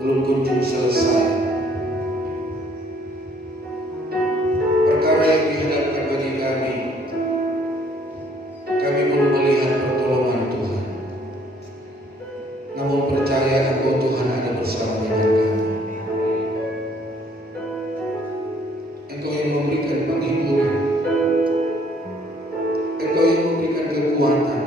belum kunjung selesai. Perkara yang dihadapkan bagi kami belum melihat pertolongan Tuhan. Namun percaya Engkau Tuhan ada bersama dengan kami. Engkau yang memberikan penghiburan, Engkau yang memberikan kekuatan,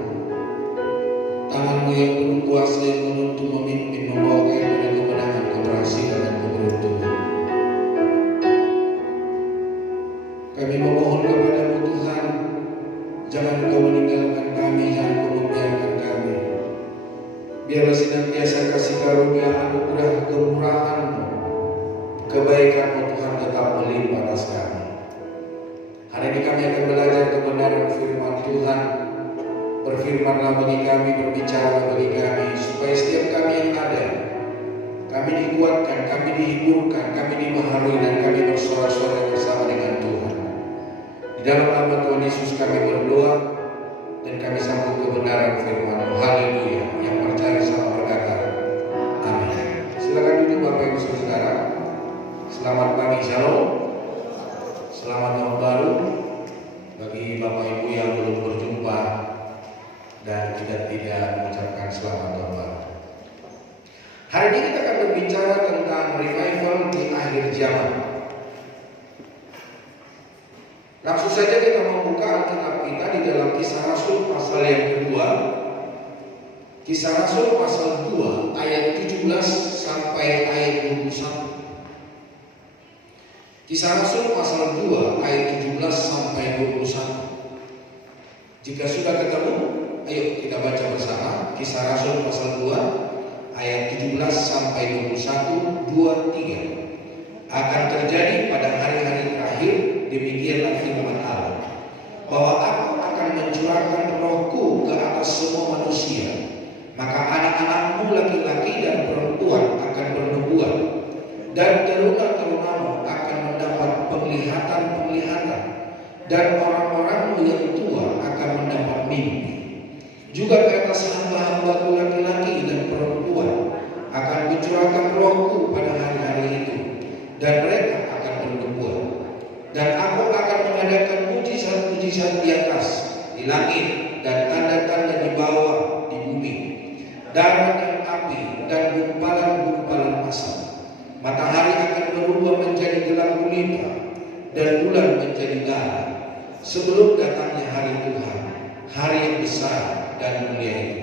tangan-Mu yang penuh kuasa yang menuntun, memimpin, membawa kami pada kemenangan, keberhasilan dan keberuntungan. Kami memohon kepada-Mu Tuhan, jangan Engkau meninggalkan kami, jangan Engkau membiarkan kami. Biarlah senantiasa kasih karunia, anugerah, kemurahan-Mu, kebaikan-Mu Tuhan tetap melimpah atas kami. Hari ini kami akan belajar kebenaran firman Tuhan. Berfirmanlah bagi kami, berbicara bagi kami, supaya setiap kami yang ada, kami dikuatkan, kami dihiburkan, kami dibaharui, dan kami bersorak-sorai bersama dengan Tuhan. Di dalam nama Tuhan Yesus kami berdoa, dan kami sambut kebenaran firman-Mu. Haleluya. Yang percaya sama berkata amin. Silakan duduk Bapak Ibu Saudara. Selamat pagi, Shalom. Selamat tahun baru bagi Bapak Ibu yang belum berjumpa dan kita tidak mengucapkan selamat tahun baru. Hari ini kita akan berbicara tentang revival di akhir zaman. Langsung saja kita membuka Alkitab kita di dalam Kisah Rasul pasal yang kedua. Kisah Rasul pasal 2 ayat 17 sampai ayat 21. Kisah Rasul pasal 2 ayat 17 sampai 21. Jika sudah ketemu, ayo kita baca bersama. Kisah Rasul pasal 2 ayat 17 sampai 21, 2, 3. Akan terjadi pada hari-hari terakhir, demikianlah firman Allah, bahwa Aku akan mencurahkan Rohku ke atas semua manusia. Maka anak-anakmu laki-laki dan perempuan akan bernubuat, dan teruna-terunamu akan mendapat penglihatan-penglihatan, dan orang-orangmu yang tua akan mendapat mimpi. Juga ke atas hamba-hambaku laki-laki dan perempuan akan kucurahkan Rohku pada hari-hari itu, dan mereka akan bernubuat. Dan Aku akan mengadakan mujizat-mujizat di atas, di langit, dan tanda-tanda di bawah, di bumi, darah dan api, dan gumpalan-gumpalan asap. Matahari akan berubah menjadi gelap gulita, dan bulan menjadi darah, sebelum datangnya hari Tuhan, hari yang besar dan mulia itu.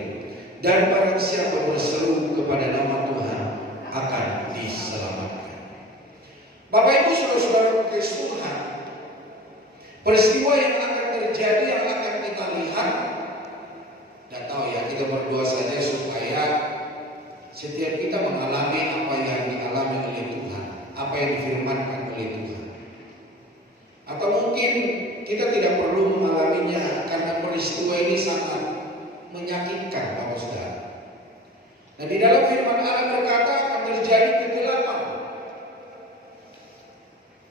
Dan barang siapa berseru kepada nama Tuhan akan diselamatkan. Bapak Ibu Saudara-saudara Kristus Tuhan, peristiwa yang akan terjadi, yang akan kita lihat, dan tahu ya, kita berdoa saja supaya setiap kita mengalami apa yang dialami oleh Tuhan, apa yang difirmankan oleh Tuhan. Atau mungkin kita tidak perlu mengalaminya karena peristiwa ini sangat menyakitkan Bapak Saudara. Nah, di dalam firman Allah berkata akan terjadi kegelapan,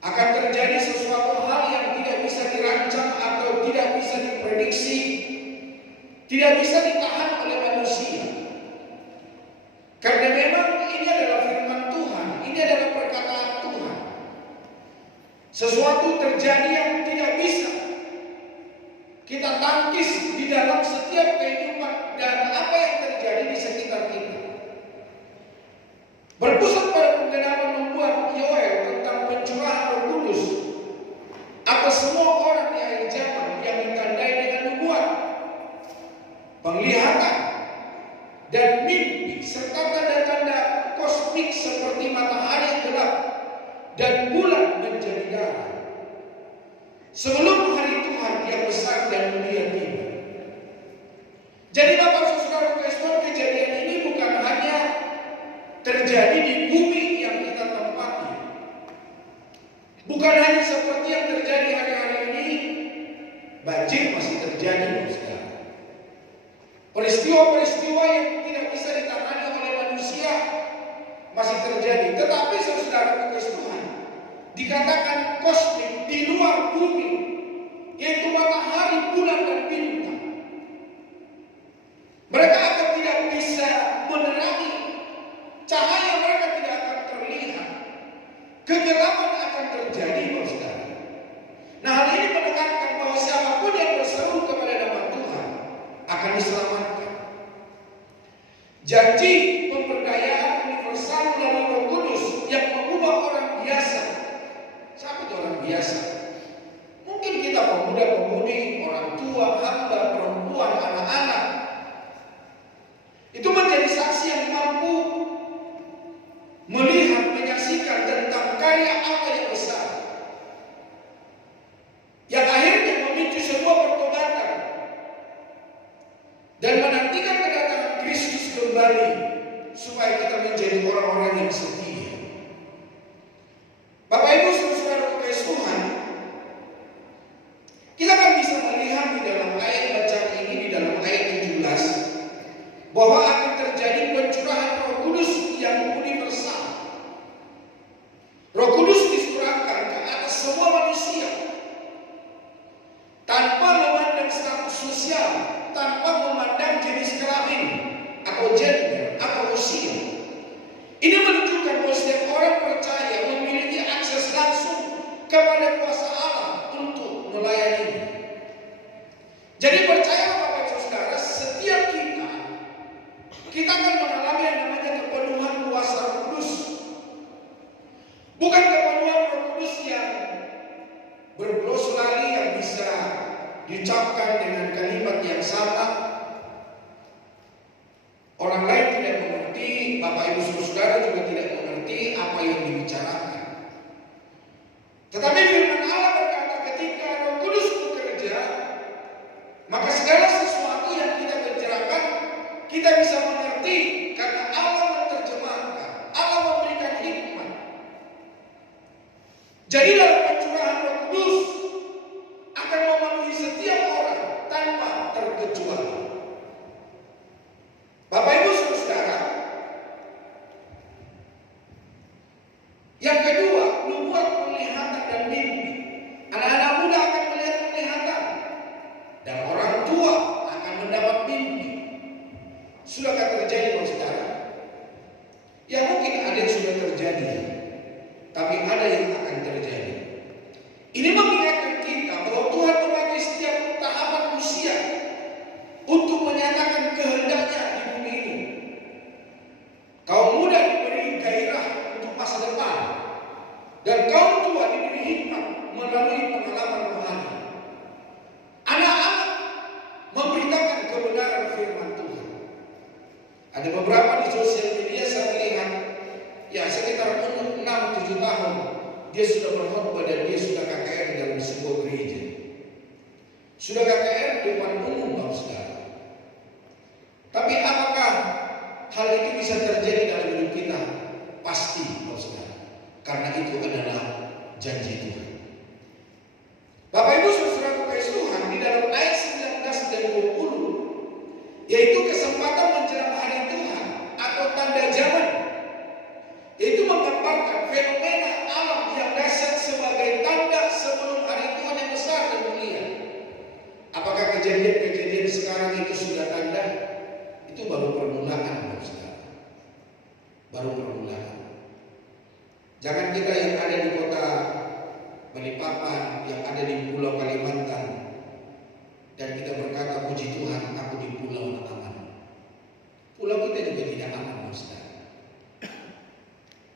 akan terjadi sesuatu hal yang tidak bisa dirancang atau tidak bisa diprediksi, tidak bisa ditahan oleh manusia. Karena memang ini adalah firman Tuhan, ini adalah perkataan Tuhan. Sesuatu terjadi yang tidak bisa kita tangkis di dalam setiap kehidupan dan apa yang terjadi di sekitar kita. Berpusat pada penggenapan nubuat Yoel tentang pencurahan Roh Kudus atas semua orang di akhir zaman yang ditandai dengan nubuat, penglihatan, dan mimpi, serta tanda-tanda kosmik seperti matahari yang gelap dan bulan menjadi darah, sebelum hari Tuhan yang besar dan mulia tiba. Jadi Bapak Saudara Kristus, kejadian ini bukan hanya terjadi di bumi yang kita tempati, bukan hanya seperti yang terjadi hari-hari ini. Banjir masih terjadi, saudara. Peristiwa-peristiwa yang tidak bisa ditangani oleh manusia masih terjadi. Tetapi saudara Kristus Tuhan, dikatakan kosmik, di luar bumi, yaitu matahari, bulan, dan bintang, mereka akan tidak bisa menerangi cahaya, mereka tidak kegelapan akan terjadi, saudara. Nah, hal ini menekankan bahwa siapapun yang berseru kepada nama Tuhan akan diselamatkan. Janji pemberdayaan universal melalui Roh Kudus yang mengubah orang biasa. Siapa itu orang biasa? Mungkin kita pemuda-pemudi, orang tua, hamba, perempuan, anak-anak. Itu menjadi saksi yang mampu melihat, menyaksikan tentang karya Allah yang besar, yang akhirnya memicu sebuah pertobatan dan menantikan kedatangan Kristus kembali supaya kita menjadi orang-orang yang setia. Bapak Ibu saudara kasih Tuhan, kita akan bisa melihat di dalam ayat bacaan ini, di dalam ayat 17, bahwa akan terjadi pencurahan Roh Kudus yang universal. Roh Kudus dicurahkan ke atas semua manusia tanpa memandang status sosial, tanpa memandang jenis kelamin atau gender atau usia. Ini menunjukkan bahwa setiap orang percaya memiliki akses langsung kepada kuasa Allah untuk melayani. Jadi percayalah Bapak Ibu Saudara, setiap kita akan mengalami yang namanya kepenuhan kuasa Roh Kudus. Bukan kepenuhan Roh Kudus yang berglosari yang bisa diucapkan dengan kalimat yang sama. Orang lain tidak mengerti, Bapak Ibu Saudara juga tidak mengerti apa yang dibicarakan. Tetapi firman Allah berkata, ketika Roh Kudus bekerja, maka segala sesuatu yang kita bicarakan kita bisa mengerti karena Allah menerjemahkan, Allah memberikan hikmat. Jadi dalam pencurahan Roh Kudus akan memenuhi setiap orang tanpa terkecuali. Bapak Ibu Saudara, yang kedua, nubuat, penglihatan dan mimpi. Anak-anak muda akan melihat penglihatan dan orang tua akan mendapat mimpi. Sudahkah terjadi, saudara? Ya mungkin ada yang sudah terjadi, tapi ada yang akan terjadi. Ini mengingatkan kita bahwa Tuhan memakai setiap tahapan usia untuk menyatakan kehendaknya di bumi ini. Kaum muda diberi gairah untuk masa depan, dan kaum tua diberi hikmat melalui pengalaman rohani. Anak-anak memberitakan kebenaran firman Tuhan. Ada beberapa di sosial media saya lihat, ya sekitar umur 6-7 tahun dia sudah berkhotbah dan dia sudah KKR dalam sebuah gereja. Sudah KKR depan umum, Bapak Saudara. Tapi apakah hal itu bisa terjadi dalam hidup kita? Pasti, Bapak Saudara. Karena itu adalah janji Tuhan. Bapak Ibu Saudara kasih Tuhan, di dalam ayat 19 dan 20, yaitu kesempatan menjelang hari Tuhan atau tanda zaman, itu menggambarkan fenomena alam yang dahsyat sebagai tanda sebelum hari Tuhan yang besar dan mulia. Apakah kejadian-kejadian sekarang itu sudah tanda? Itu baru permulaan, saudara. Baru permulaan. Jangan kita yang ada di kota Balikpapan, yang ada di Pulau Kalimantan, dan kita berkata, puji Tuhan, aku di pulau aman. Pulau kita juga tidak aman, saudara.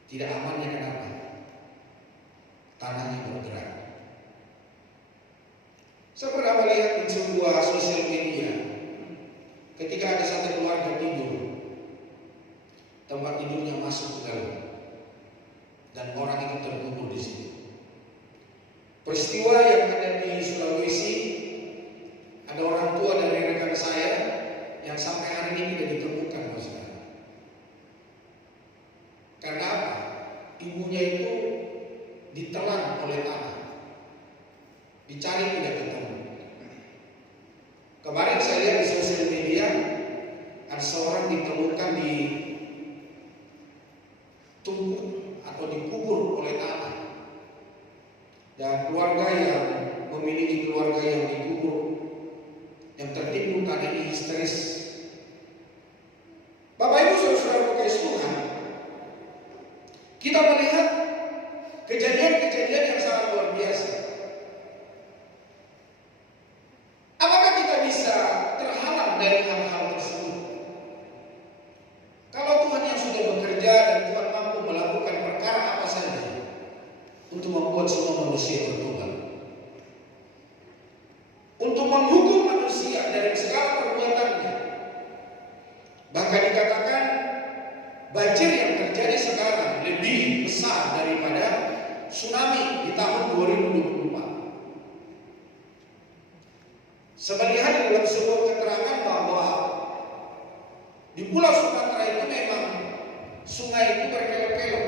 Tidak amannya kenapa? Tanahnya bergerak. Saya pernah melihat di sebuah sosial media, ketika ada satu keluarga tidur, tempat tidurnya masuk ke dalam, dan orang itu terkubur di situ. Peristiwa yang ada di Sulawesi, ada orang tua dari rekan saya yang sampai hari ini tidak ditemukan, saudara. Karena apa? Ibunya itu ditelan oleh tanah, dicari tidak ketemu. Kemarin saya lihat di sosial media ada seorang ditemukan di tubuh atau dikubur oleh tanah, dan keluarga yang memiliki keluarga yang dikubur, yang tertimbun tanah ini histeris. Bapak Ibu Saudara kasih Tuhan, kita melihat manusia bertobat. Untuk menghukum manusia dari segala perbuatannya. Bahkan dikatakan banjir yang terjadi sekarang lebih besar daripada tsunami di tahun 2024. Sebenarnya dalam sebuah keterangan bahwa di Pulau Sumatera itu memang sungai itu berkelok-kelok.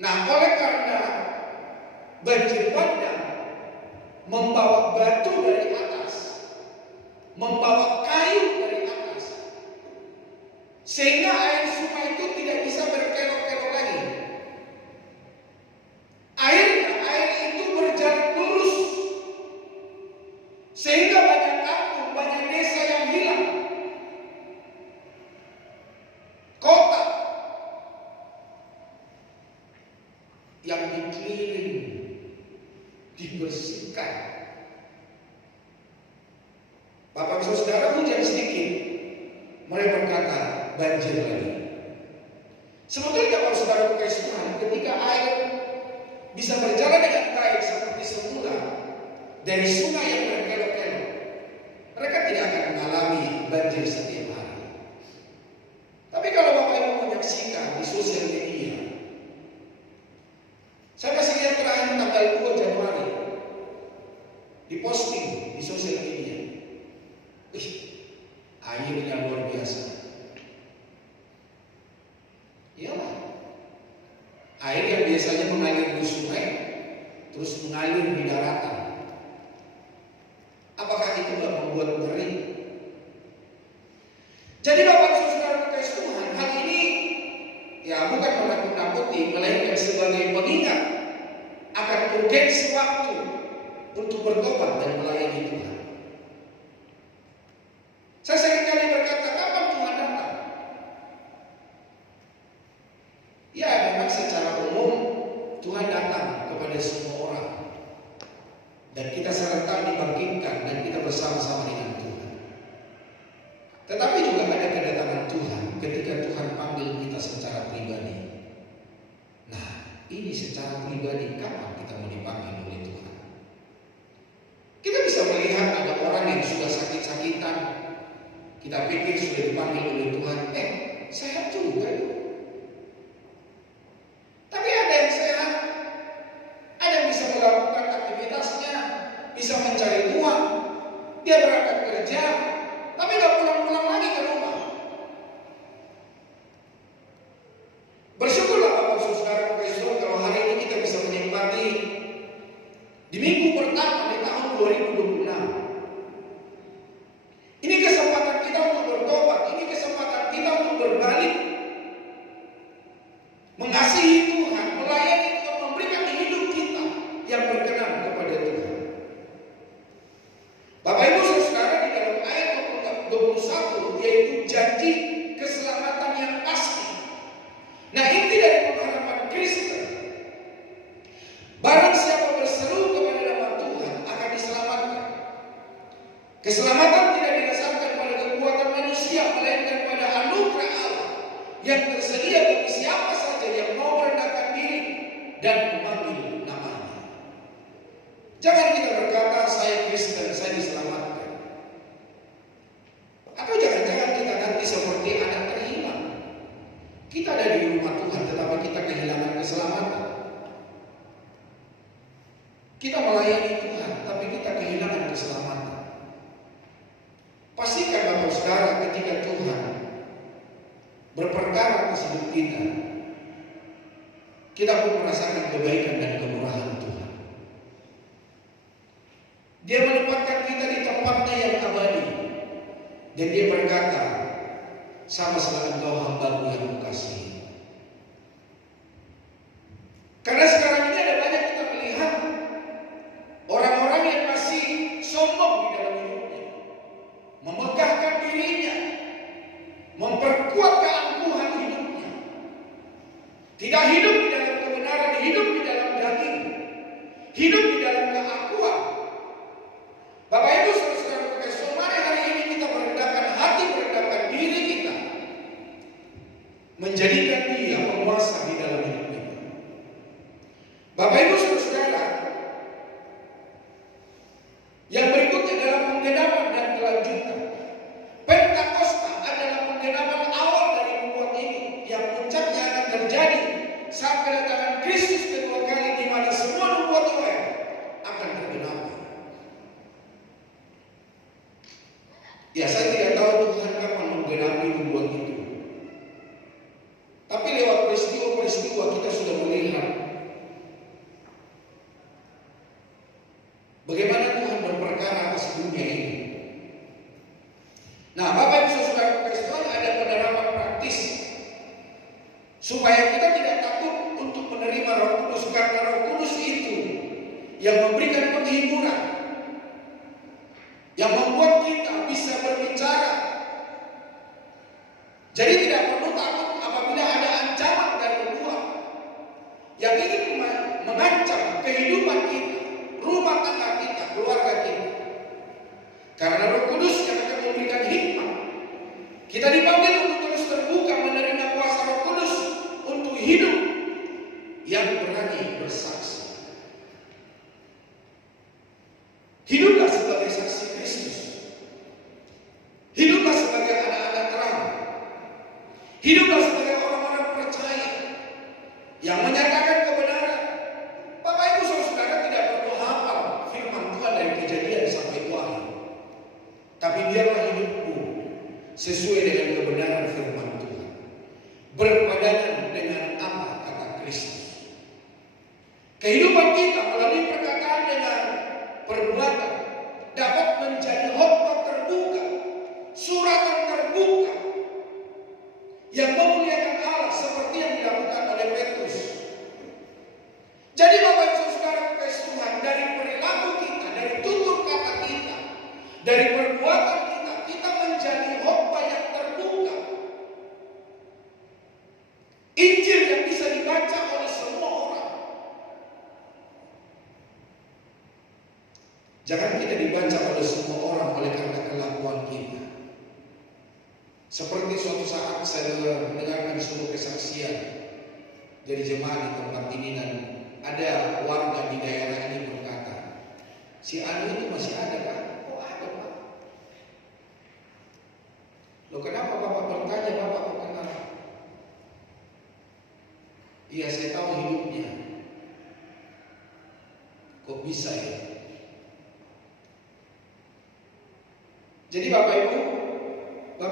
Nah, oleh karena banjir bandang membawa batu dari atas, membawa kayu dari atas, sehingga air sungai itu tidak bisa berkelok-kelok lagi. Air itu berjalan lurus, sehingga banyak kampung, banyak desa yang hilang. Kota yang dikeliling, dibersihkan. Bapak Ibu Saudara, hujan sedikit, mereka berkata banjir lagi. Sebetulnya kalau saudara kasih Tuhan, ketika air bisa berjalan dengan baik seperti semula dari sungai yang berkelok-kelok, mereka tidak akan mengalami banjir setiap hari. Tapi kalau Bapak Ibu menyaksikan di sosial media, saya masih lihat terakhir tanggal 2 Januari diposting di sosial media. Airnya luar biasa. Iyalah, air yang biasanya mengalir di sungai terus mengalir di daratan. Apakah itu tidak membuat ngeri? Jadi Bapak Ibu Saudara kasih Tuhan, hal ini ya bukan menakut-nakuti, melainkan sebagai pengingat akan urgensi waktu untuk bertobat dan melayani Tuhan. Saya seringkali berkata, kapan Tuhan datang? Ya, memang secara umum Tuhan datang kepada semua orang, dan kita serentak dibangkitkan dan kita bersama-sama dengan Tuhan. Tetapi juga ada kedatangan Tuhan ketika Tuhan panggil kita secara pribadi. Nah, ini secara pribadi kapan kita mau dipanggil oleh Tuhan? Kita bisa melihat ada orang yang sudah sakit-sakitan, kita pikir sudah dipanggil oleh Tuhan, sehat juga itu. Tapi ada yang sehat, ada yang bisa melakukan aktivitasnya, bisa mencari uang, dia berangkat kerja, tapi gak pulang-pulang lagi ke rumah. Bersyukurlah Bapak Saudara kalau hari ini kita bisa menikmati di minggu pertama di tahun 2026. Ini kesempatan kita untuk bertobat, ini kesempatan kita untuk berbalik, mengasihi Tuhan, melayani Tuhan, memberikan hidup kita yang berkenan kepada Tuhan. Bapak Ibu Saudara, di dalam ayat 21 yaitu janji keselamatan yang pasti. Nah, inti dari pengharapan Kristen, barang siapa berseru kepada nama Tuhan akan diselamatkan. Keselamatan tidak didasarkan pada kekuatan manusia, melainkan pada anugerah Allah yang tersedia bagi siapa saja yang mau merendahkan diri dan memanggil namanya. Jangan kita berkata saya Kristen, saya diselamatkan. Atau jangan-jangan kita nanti seperti anak terhilang. Kita ada di rumah Tuhan, tetapi kita kehilangan keselamatan. Kita melayani Tuhan, tapi kita kehilangan keselamatan. Pastikan Bapak Saudara, ketika Tuhan berperkara atas hidup kita pun merasakan kebaikan dan kemurahan Tuhan. Dia menempatkan kita di tempatnya yang abadi, dan Dia berkata, sama seperti engkau hamba-Ku yang Kukasihi. Karena sekarang ini ada banyak kita melihat orang-orang yang masih sombong di dalam hidupnya, memegahkan dirinya, memperkuat keangkuhan hidupnya, tidak hidup di dalam kebenaran, hidup di dalam daging, hidup di dalam keakuan. Bapak Ibu Saudara, mari hari ini kita merendahkan hati, merendahkan diri kita, menjadikan Dia menguasa di dalam hidup kita. Bapak Ibu Saudara, yang berikutnya adalah penggenapan dan kelanjutan. Pentakosta adalah penggenapan awal dari nubuat ini, yang puncaknya akan terjadi saat kedatangan Kristus kedua kali, di mana semua nubuat Yoel akan tergenapi. Ya, saya tidak tahu Tuhan kapan menggenapi nubuat itu. Tapi lewat peristiwa-peristiwa kita sudah melihat bagaimana Tuhan berperkara atas dunia ini. Nah, Bapak Ibu Saudara Tuhan, ada penerapan praktis supaya kita tidak takut untuk menerima Roh Kudus, karena Roh Kudus itu yang memberikan penghiburan, yang membuat kita bisa berbicara. Jadi tidak perlu takut apabila ada ancaman dari luar yang ingin mengancam kehidupan kita, rumah tangga kita, keluarga kita. Karena Roh Kudus yang akan memberikan hikmat. Kita dipanggil untuk terus terbuka menerima kuasa Roh Kudus untuk hidup yang berani bersaksi. Hiduplah sebagai saksi Kristus. Hiduplah sebagai anak-anak terang. Hiduplah sebagai orang-orang percaya yang menyatakan kebenaran. Bapak Ibu Saudara tidak perlu hafal firman Tuhan dari Kejadian sampai Wahyu, tapi biarlah hidupmu sesuai dengan kebenaran firman Tuhan, berpadanan dengan apa kata Kristus. Kehidupan kita melalui perkataan dengan perbuatan dapat menjadi khotbah terbuka, suratan terbuka yang memuliakan Allah seperti yang dilakukan oleh Petrus. Jadi Bapak Ibu Saudara kasih Tuhan, dari perilaku kita, dari tutur kata kita, dari perbuatan kita, kita menjadi khotbah yang terbuka, Injil yang bisa dibaca oleh semua orang. Jangan kita dibaca oleh semua orang oleh karena kelakuan kita. Seperti suatu saat saya mendengarkan sebuah kesaksian dari jemaat di tempat ini, dan ada warga di daerah ini berkata, si Anu itu masih ada kan? Oh ada Pak. Loh kenapa Bapak bertanya, Bapak kok kenal? Iya saya tahu hidupnya. Kok bisa ya? Jadi Bapak Ibu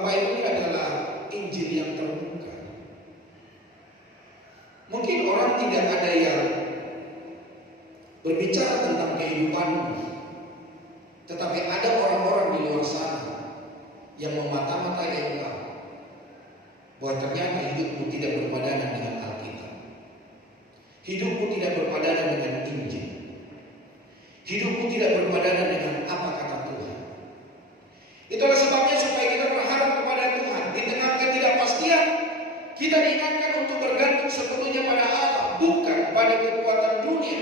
ini adalah Injil yang terbuka. Mungkin orang tidak ada yang berbicara tentang kehidupanmu, tetapi ada orang-orang di luar sana yang memata-matai engkau bahwa ternyata hidupmu tidak berpadanan dengan Alkitab. Hidupmu tidak berpadanan dengan Injil. Hidupmu tidak berpadanan dengan apa kata Tuhan. Itulah sebabnya supaya kita berharap kepada Tuhan di tengah ketidakpastian, kita diingatkan untuk bergantung sepenuhnya pada Allah, bukan pada kekuatan dunia,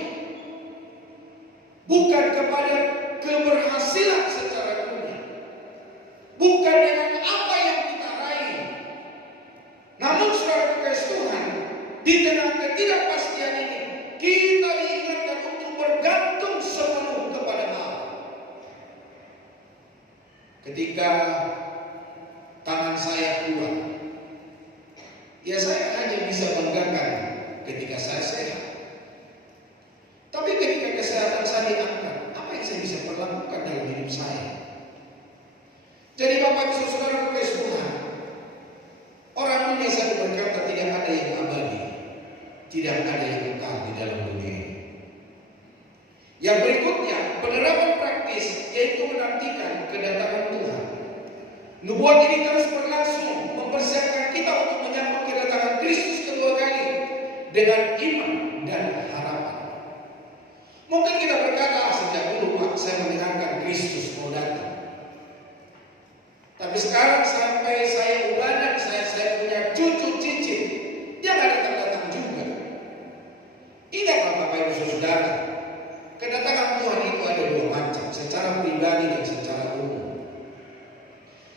bukan kepada keberhasilan secara dunia, bukan dengan apa yang kita raih. Namun saudara kasih Tuhan, di tengah ketidakpastian ini, kita diingatkan untuk bergantung sepenuh kepada Allah. Ketika tangan saya kuat, ya saya hanya bisa banggakan ketika saya sehat. Tapi ketika kesehatan saya diangkat, apa yang saya bisa perlakukan dalam hidup saya? Jadi Bapak Ibu Saudara kasih Tuhan, orang dunia selalu berkata tidak ada yang abadi, tidak ada yang kekal di dalam dunia ini. Yang berikutnya, penerapan praktis, yaitu menantikan kedatangan Tuhan. Nubuat ini terus berlangsung mempersiapkan kita untuk menyambut kedatangan Kristus kedua kali dengan iman dan harapan. Mungkin kita berkata, sejak dulu Pak saya mendengarkan Kristus mau datang. Tapi sekarang sampai saya ubanan, saya punya cucu cicit, dia nggak datang-datang juga. Ingatlah Bapak Ibu Saudara, kedatangan Tuhan itu ada dua macam, secara pribadi dan secara umum.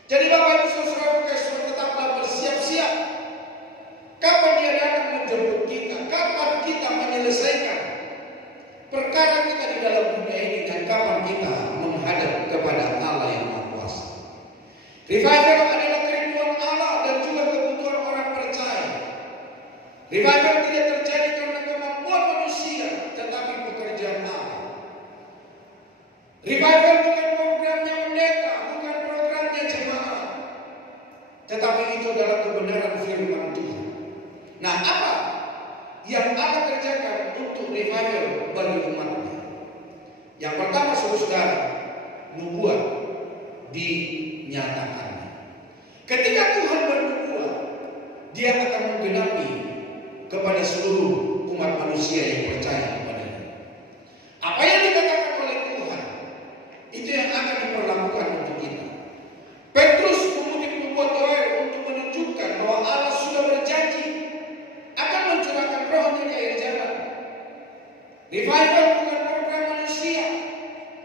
Jadi Bapak Ibu Saudara tetaplah bersiap-siap. Kapan dia datang menjemput Revival adalah kerinduan Allah dan juga kebutuhan orang percaya. Revival tidak terjadi karena kemampuan manusia, tetapi pekerjaan Allah. Revival bukan programnya pendeta, bukan programnya jemaat, tetapi itu adalah kebenaran firman Tuhan. Nah, apa yang Allah kerjakan untuk revival bagi umatnya? Yang pertama, saudara, nubuat dinyatakan. Ketika Tuhan bernubuat, Dia akan menggenapi kepada seluruh umat manusia yang percaya kepadanya. Apa yang dikatakan oleh Tuhan, itu yang akan diperlakukan untuk kita. Petrus mengutip nubuat Yoel untuk menunjukkan bahwa Allah sudah berjanji akan mencurahkan rohnya di akhir zaman. Revival bukan program manusia,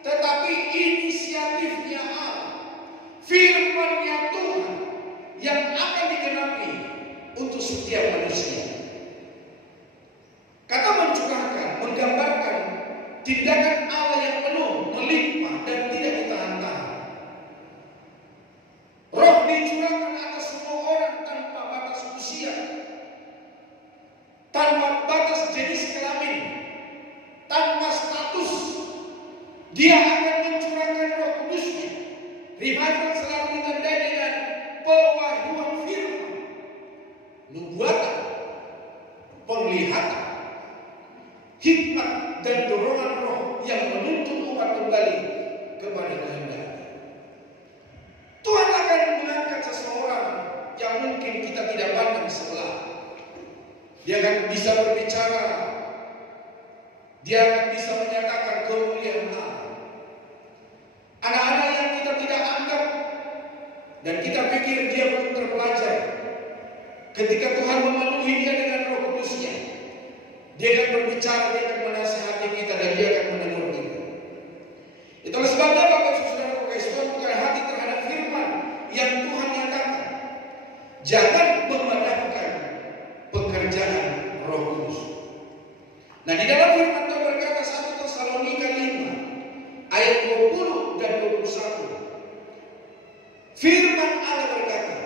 tetapi inisiatifnya Allah. Firman-Nya Tuhan yang akan digenapi untuk setiap manusia. Kata mencurahkan menggambarkan tindakan Allah yang penuh, melimpah dan tidak ditahan-tahan. Roh dicurahkan atas semua orang tanpa batas usia, tanpa batas jenis kelamin, tanpa status. Dia akan mencurahkan Roh Kudus-Nya. Revival selalu ditandai dengan pewahyuan firman, nubuatan, penglihatan, hikmat dan dorongan Roh yang menuntun umat kembali kepada kehendak-Nya. Tuhan akan mengangkat seseorang yang mungkin kita tidak pandang sebelah. Dia akan bisa berbicara, dia akan bisa menyatakan kemuliaan Allah. Anak-anak yang kita tidak anggap dan kita pikir dia belum terpelajar, ketika Tuhan memenuhi dia dengan Roh Kudus-Nya, dia akan berbicara, dia akan menasihati kita dan dia akan menegur kita. Itulah sebabnya Bapak Saudara Tuhan bukan hati terhadap firman yang Tuhan nyatakan. Jangan memadamkan pekerjaan Roh Kudus. Nah, di dalam firman Tuhan berkata 1 Tesalonika 5 ayat 20 dan 21. Firman Allah berkata,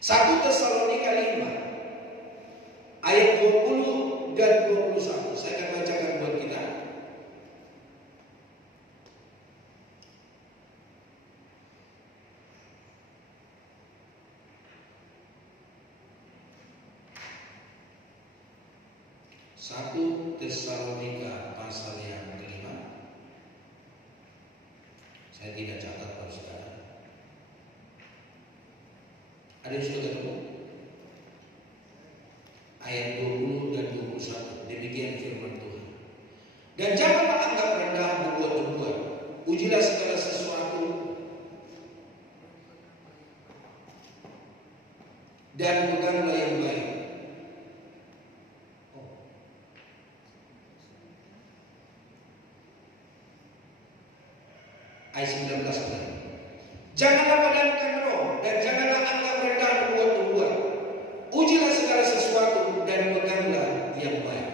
1 Tesalonika 5 ayat 20 dan 21. Saya akan bacakan buat kita. Satu Tesalonika pasal yang kelima. Saya tidak catat kalau sekarang. Ada yang sudah ketemu? Ayat 20 dan 21. Demikian firman Tuhan. Dan janganlah anggap rendah nubuat-nubuat. Ujilah segala sesuatu dan peganglah yang baik. Ayat 19. Janganlah padamkan roh dan janganlah anggap rendah nubuat-nubuat. Ujilah segala sesuatu dan peganglah yang baik.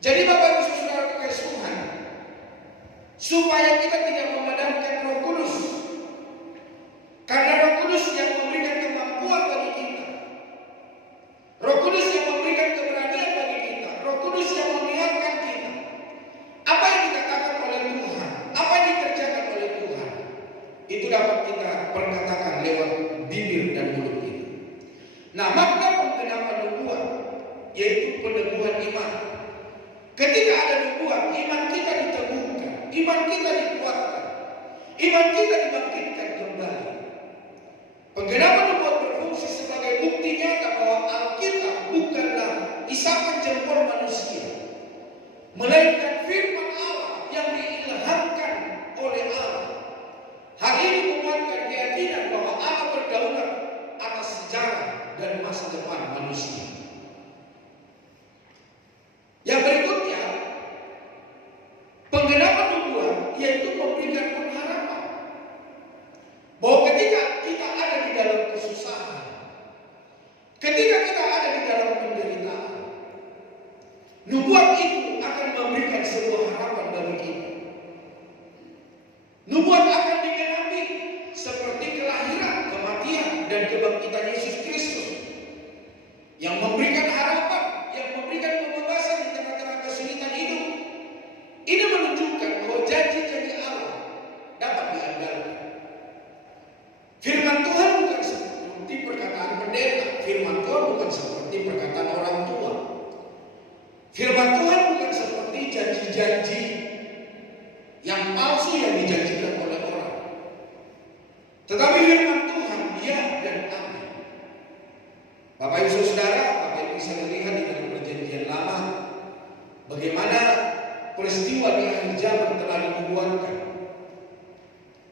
Jadi Bapak Ibu Saudara kekasih Tuhan, supaya kita tidak memadamkan Roh Kudus, karena Roh Kudus yang memberikan kemampuan bagi kita, Roh Kudus yang memberikan keberanian bagi kita, Roh Kudus yang mengingatkan kita apa yang dikatakan oleh Tuhan, apa yang dikerjakan oleh Tuhan, itu dapat kita perkatakan lewat bibir dan mulut kita. Nah, makna penggenapan nubuat yaitu peneguhan iman. Ketika ada nubuat, iman kita diteguhkan, iman kita dikuatkan, iman kita dibangkitkan kembali. Penggenapan nubuat berfungsi sebagai bukti nyata bahwa Alkitab bukanlah isapan jempol manusia, melainkan firman Allah yang diilhamkan oleh Allah. Hal ini menguatkan keyakinan bahwa Allah berdaulat atas sejarah dan masa depan manusia. Yang berikutnya, penggenapan nubuat yaitu memberikan pengharapan bahwa ketika kita ada di dalam kesusahan, ketika kita ada di dalam penderitaan, nubuat itu akan memberikan sebuah harapan peristiwa di akhir zaman telah dinubuatkan.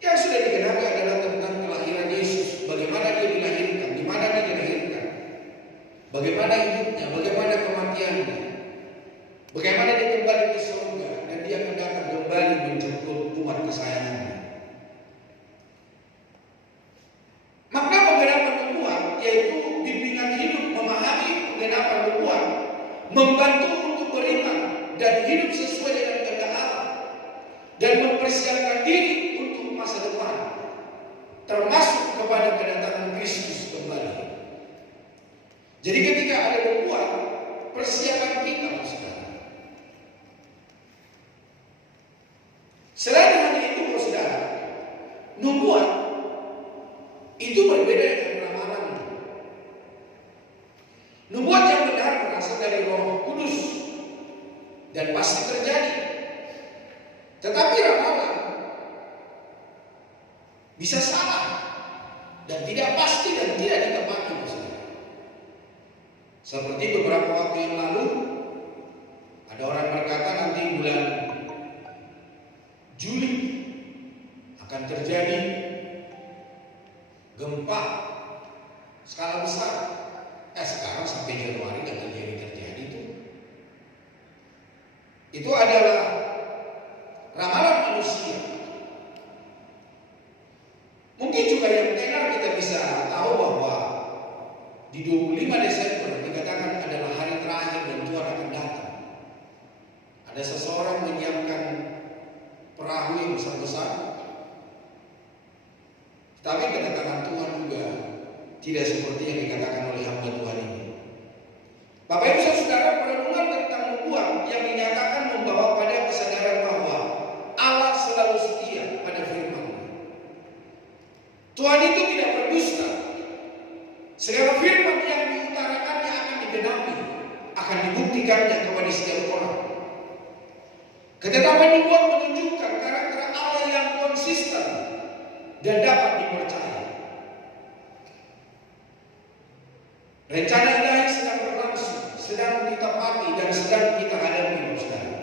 Yang sudah digenapi adalah tentang kelahiran Yesus, bagaimana dia dilahirkan, di mana dia dilahirkan, bagaimana hidupnya, bagaimana kematiannya, bagaimana dia kembali ke surga, dan dia akan datang kembali menjemput umat kesayangannya. Makna penggenapan nubuat yaitu bimbingan hidup, memahami penggenapan nubuat, membantu untuk beriman dan hidup sesuai dengan kehendak Allah, dan mempersiapkan diri untuk masa depan, termasuk kepada kedatangan Kristus kembali. Jadi ketika ada nubuat, persiapan kita, saudara. Selain hanya itu, saudara, nubuat itu berbeda dengan ramalan. Nubuat yang benar berasal dari Roh Kudus dan pasti terjadi. Tetapi ramalan bisa salah dan tidak pasti dan tidak ditepati, saudara. Seperti beberapa waktu yang lalu ada orang berkata nanti bulan Juli akan terjadi gempa skala besar. Sekarang sampai Januari nggak terjadi itu. Itu adalah ramalan manusia. Mungkin juga yang tenar kita bisa tahu bahwa di 25 Desember dikatakan adalah hari terakhir dan Tuhan akan datang. Ada seseorang menyiapkan perahu yang besar-besar, tapi kedatangan Tuhan juga tidak seperti yang dikatakan oleh hamba Tuhan ini. Bapak Ibu Saudara, perenungan tentang nubuat yang dinyatakan membawa pada kesadaran bahwa Allah selalu setia pada firman-Nya. Tuhan itu tidak berdusta. Segala firman yang diutarakannya akan digenapi, akan dibuktikannya kepada setiap orang. Ketetapan nubuat menunjukkan karakter Allah yang konsisten dan dapat dipercaya. Rencana ilahi sedang berlangsung, sedang ditepati dan sedang kita hadapi, saudara.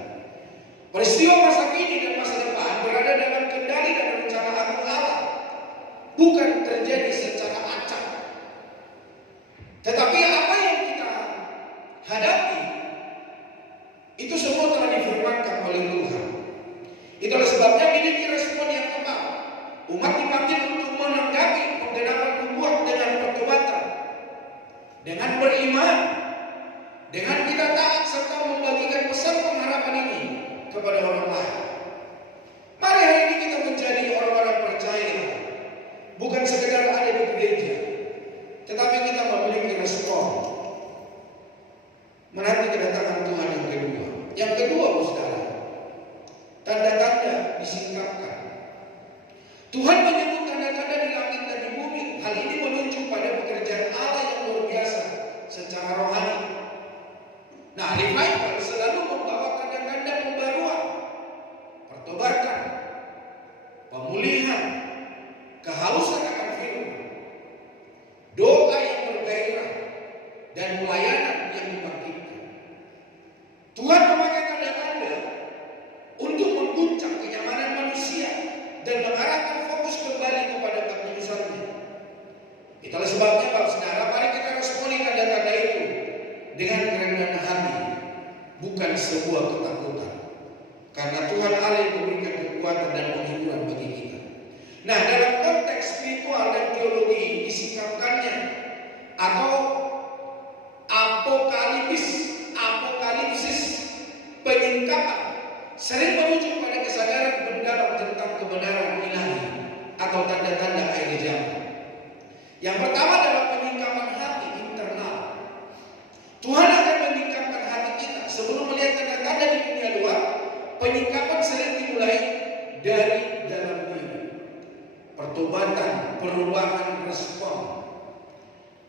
Peristiwa masa kini dan masa depan berada dalam kendali dan rencana agung Allah, bukan terjadi secara acak. Tetapi apa yang kita hadapi itu semua telah difirmankan oleh Tuhan. Itulah sebabnya miliki respon yang tepat. Umat dipanggil untuk menanggapi penggenapan nubuat dengan pertobatan, dengan beriman, dengan kita taat serta membagikan pesan pengharapan ini kepada orang lain. Mari hari ini kita menjadi orang-orang percaya, bukan sekedar ada di gereja, tetapi kita memiliki respon menanti kedatangan Tuhan yang kedua. Yang kedua, saudara, tanda-tanda disingkapkan. Tuhan menyebut tanda-tanda di langit dan di bumi. Hal ini menunjuk pada pekerjaan Allah yang luar biasa secara rohani. Nah, revival selalu membawa tanda-tanda pembaruan, pertobatan, pemulihan, kehausan akan firman, doa yang bergairah, dan pelayanan yang dibangkitkan. Tuhan memakai tanda-tanda untuk mengguncang kenyamanan manusia dan mengarahkan fokus kembali kepada kekudusannya. Itulah sebabnya, Bapak Saudara, mari kita responi tanda-tanda itu dengan kerendahan hati, bukan sebuah ketakutan. Karena Tuhan Allah yang memberikan kekuatan dan penghiburan bagi kita. Nah, dalam konteks spiritual dan teologi disingkapkannya atau apokalipsis, penyingkapan sering merujuk pada kesadaran mendalam tentang kebenaran ilahi atau tanda-tanda akhir zaman. Yang pertama adalah penyingkapan hati internal. Tuhan akan menyingkapkan hati kita. Sebelum melihat tanda-tanda di dunia luar, penyingkapan sering dimulai dari dalam diri. Pertobatan, perubahan respon,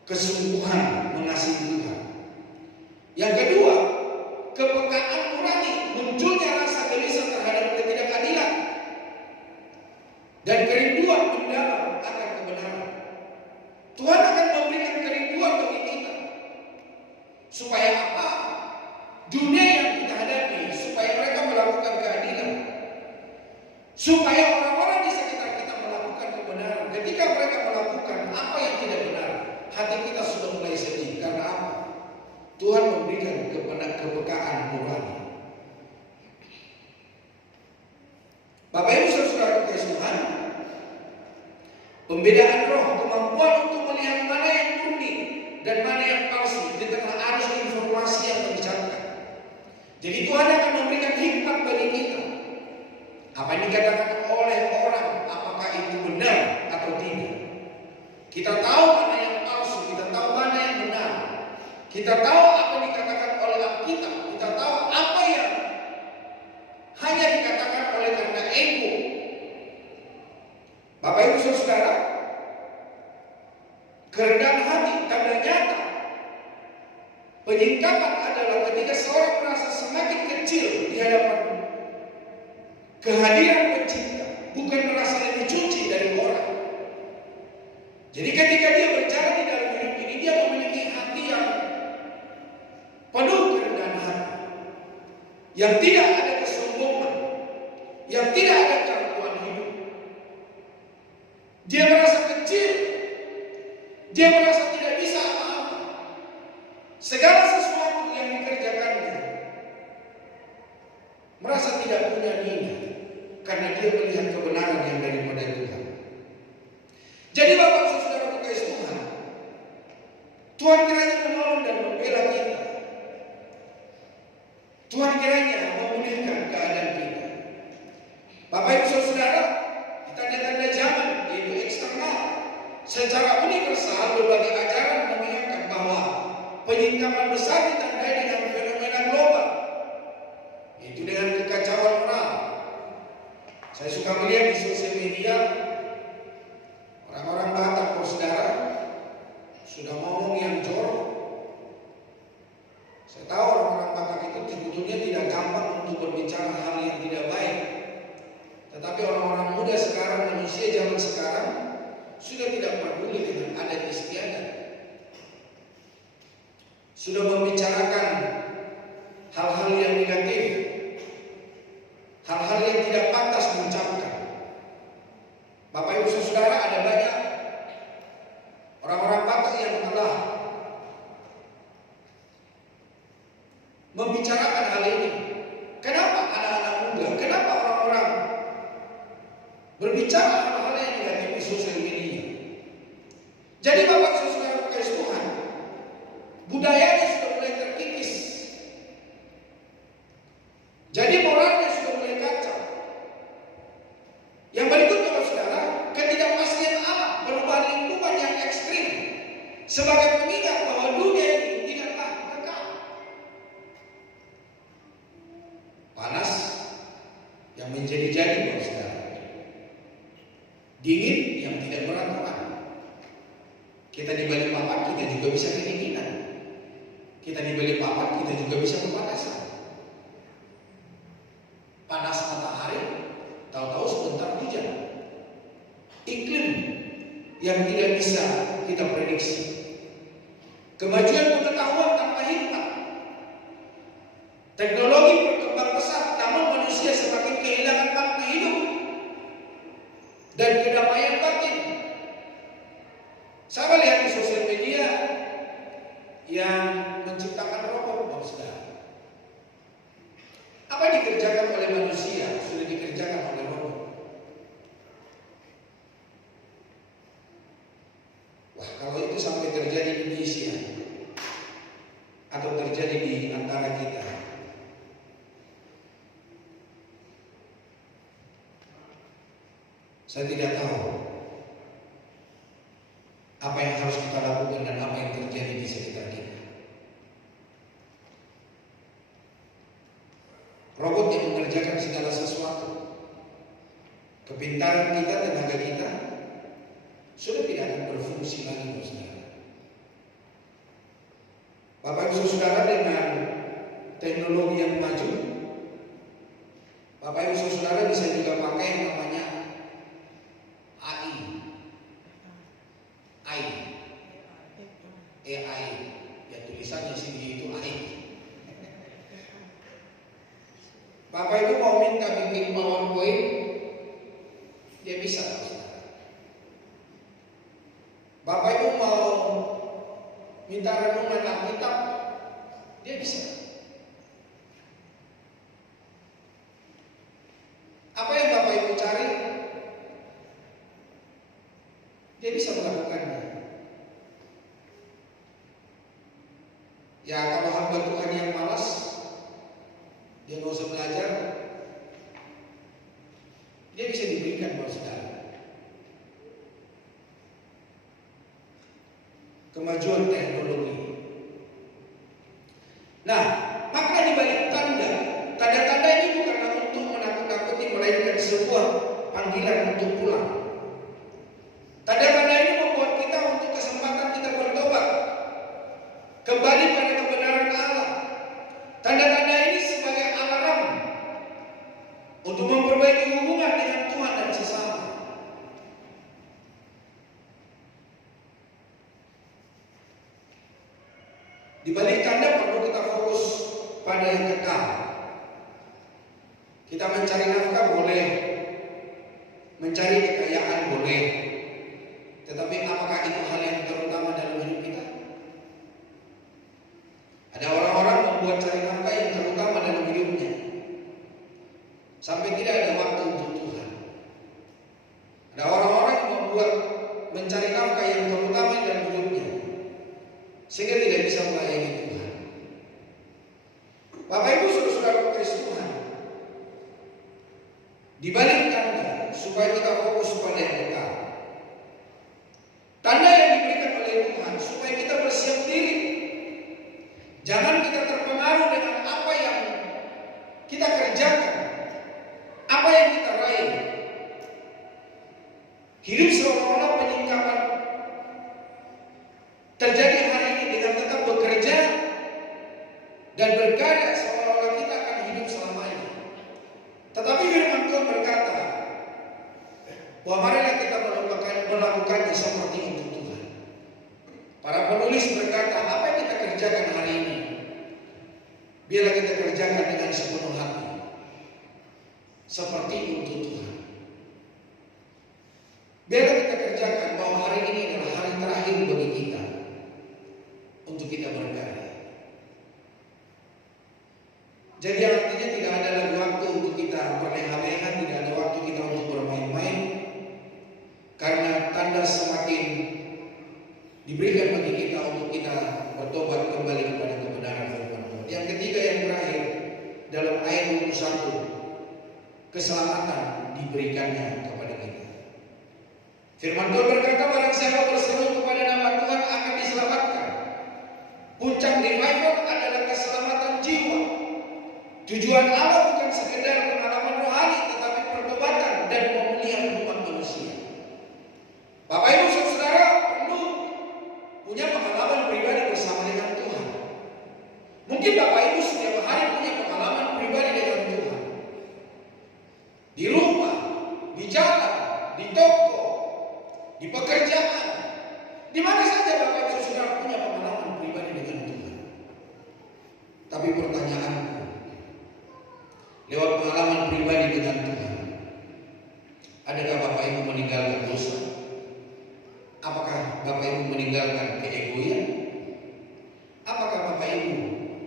kesungguhan mengasihi Tuhan. Yang kedua, kepekaan nurani, munculnya rasa gelisah terhadap ketidakadilan dan kerinduan mendalam akan kebenaran. Tuhan akan memberikan kerinduan bagi kita. Supaya apa? Dunia yang kita hadapi, supaya mereka melakukan keadilan supaya orang-orang di sekitar kita melakukan kebenaran. Ketika mereka melakukan apa yang tidak benar, hati kita sudah mulai sedih. Karena apa? Tuhan memberikan kepekaan nurani. Bapak Ibu saudara kekasih Tuhan, pembedaan roh, kemampuan untuk melihat mana yang murni dan mana yang palsu di tengah arus informasi yang membicarakan. Jadi Tuhan akan memberikan hikmat bagi kita. Apa yang dikatakan oleh orang, apakah itu benar atau tidak? Kita tahu mana yang palsu, kita tahu mana yang benar. Kita tahu apa yang dikatakan oleh Alkitab, kita tahu apa yang hanya dikatakan oleh karena ego. Bapak Ibu saudara, kerendahan hati tanda nyata penyingkapan adalah ketika seorang merasa semakin kecil di hadapan kehadiran pencipta, bukan merasa lebih suci dari orang. Jadi ketika dia berjalan di dalam hidup ini, dia memiliki hati yang penuh kerendahan hati, yang tidak ada kesombongan, yang tidak ada keangkuhan hidup. Dia merasa kecil, dia merasa tidak bisa apa-apa. Segala sesuatu yang dikerjakannya merasa tidak punya nilai, karena dia melihat kebenaran yang daripada Tuhan. Jadi Bapak saudara kekasih Tuhan, Tuhan kiranya menolong dan membela kita. Tuhan kiranya memulihkan keadaan kita. Bapak Ibu saudara, di tanda-tanda zaman yaitu eksternal, secara universal berbagai ajaran mengingatkan bahwa penyingkapan besar ditandai dengan fenomena global, yaitu dengan kekacauan moral. Saya suka melihat di sosial media orang-orang Batak, saudara, sudah ngomong yang jorok. Saya tahu orang-orang Batak itu sebetulnya tidak gampang untuk berbicara hal yang tidak baik. Tetapi orang-orang muda sekarang, manusia zaman sekarang, sudah tidak peduli dengan adat istiadat. Sudah membicarakan hal-hal yang negatif, hal-hal yang tidak pantas diucapkan. Bapak Ibu saudara, ada banyak orang-orang Batak yang telah membicarakan hal ini. Kenapa anak-anak muda, kenapa orang-orang berbicara hal-hal yang negatif di sosial media? Jadi Bapak saudara kekasih Tuhan, budayanya sudah mulai terkikis. Jadi moralnya sudah mulai kacau. Yang berikut Bapak saudara, ketidakpastian alam, perubahan lingkungan yang ekstrim sebagai pengingat bahwa dunia ini tidaklah kekal. Panas yang menjadi-jadi Bapak saudara, dingin yang tidak merantauan. Kita di Balikpapan kita juga bisa kedinginan. Kita di Balikpapan kita juga bisa kepanasan. Panas matahari, tahu-tahu sebentar hujan. Iklim yang tidak bisa kita prediksi. Kemajuan pengetahuan tanpa hikmat. Teknologi berkembang pesat, namun manusia semakin kehilangan makna hidup dan kedamaian batin. Saya melihat di sosial media yang menciptakan robot, Bapak saudara. Apa yang dikerjakan oleh manusia sudah dikerjakan oleh robot. Wah, kalau itu sampai terjadi di Indonesia atau terjadi di antara kita, saya tidak tahu apa yang harus kita lakukan dan apa yang terjadi di sekitar kita. Robot yang mengerjakan segala sesuatu, kepintaran kita, tenaga kita sudah tidak akan berfungsi lagi, saudara. Bapak Ibu saudara, dengan teknologi yang maju, Bapak Ibu saudara bisa juga pakai yang namanya AI, ya tulisannya sini itu AI. Bapak Ibu mau minta bikin PowerPoint, minta renungan Alkitab, dia bisa. Apa yang Bapak Ibu cari, dia bisa melakukannya. Ya kalau hamba Tuhan yang malas, dia nggak usah belajar, dia bisa diberikan oleh saudara. Kemajuan teknologi. Nah, maka dibalik tanda-tanda ini bukanlah untuk menakut-nakuti, melainkan sebuah panggilan untuk pulang. Tanda-tanda ini membuat kita untuk kesempatan kita bertobat, kembali pada kebenaran Allah. Tanda-tanda ini sebagai alarm untuk memperbaiki hubungan dengan Tuhan dan sesama. Di balik tanda perlu kita fokus pada yang kekal. Kita mencari nafkah boleh, mencari kekayaan boleh, tetapi apakah itu hal yang terutama dalam hidup kita? Ada orang-orang membuat cari nafkah yang terutama dalam hidupnya, sampai tidak ada waktu untuk Tuhan. Ada orang-orang yang membuat mencari nafkah yang terutama dalam hidupnya, sehingga tidak bisa melayani Tuhan. Bapak Ibu saudara-saudara kasih Tuhan, di balik tanda supaya kita fokus pada yang kekal. Tanda yang diberikan oleh Tuhan supaya kita bersiap diri. Jangan kita terpengaruh dengan apa yang kita kerjakan, apa yang kita raih. Hidup seolah-olah penyingkapan terjadi hari ini dengan tetap bekerja dan berkarya seolah-olah kita akan hidup selamanya. Tetapi firman Tuhan berkata bahwa marilah kita melakukannya seperti untuk Tuhan. Para penulis berkata, apa yang kita kerjakan hari ini, biarlah kita kerjakan dengan sepenuh hati, seperti untuk Tuhan. Biarlah kita kerjakan bahwa hari ini adalah hari terakhir bagi kita untuk kita berkarya. Jadi artinya tidak ada lagi waktu untuk kita berleha-leha, tidak ada waktu kita untuk bermain-main, karena tanda semakin diberikan bagi kita untuk kita bertobat kembali kepada kebenaran firman Tuhan. Yang ketiga yang terakhir dalam ayat 21, keselamatan diberikannya kepada kita. Firman Tuhan berkata, barang siapa berseru kepada nama Tuhan akan diselamatkan. Puncak revival adalah keselamatan jiwa. Tujuan Allah bukan sekedar pengalaman rohani, tetapi pertobatan dan pemulihan umat manusia. Bapak Ibu saudara perlu punya pengalaman pribadi bersama dengan Tuhan. Mungkin Bapak Ibu setiap hari punya pengalaman pribadi dengan Tuhan. Di rumah, di jalan, di toko, di pekerjaan, di mana saja Bapak Ibu saudara punya pengalaman pribadi dengan Tuhan. Tapi pertanyaanku, lewat pengalaman pribadi dengan Tuhan, adakah Bapak Ibu meninggalkan dosa? Apakah Bapak Ibu meninggalkan keegoisan? Apakah Bapak Ibu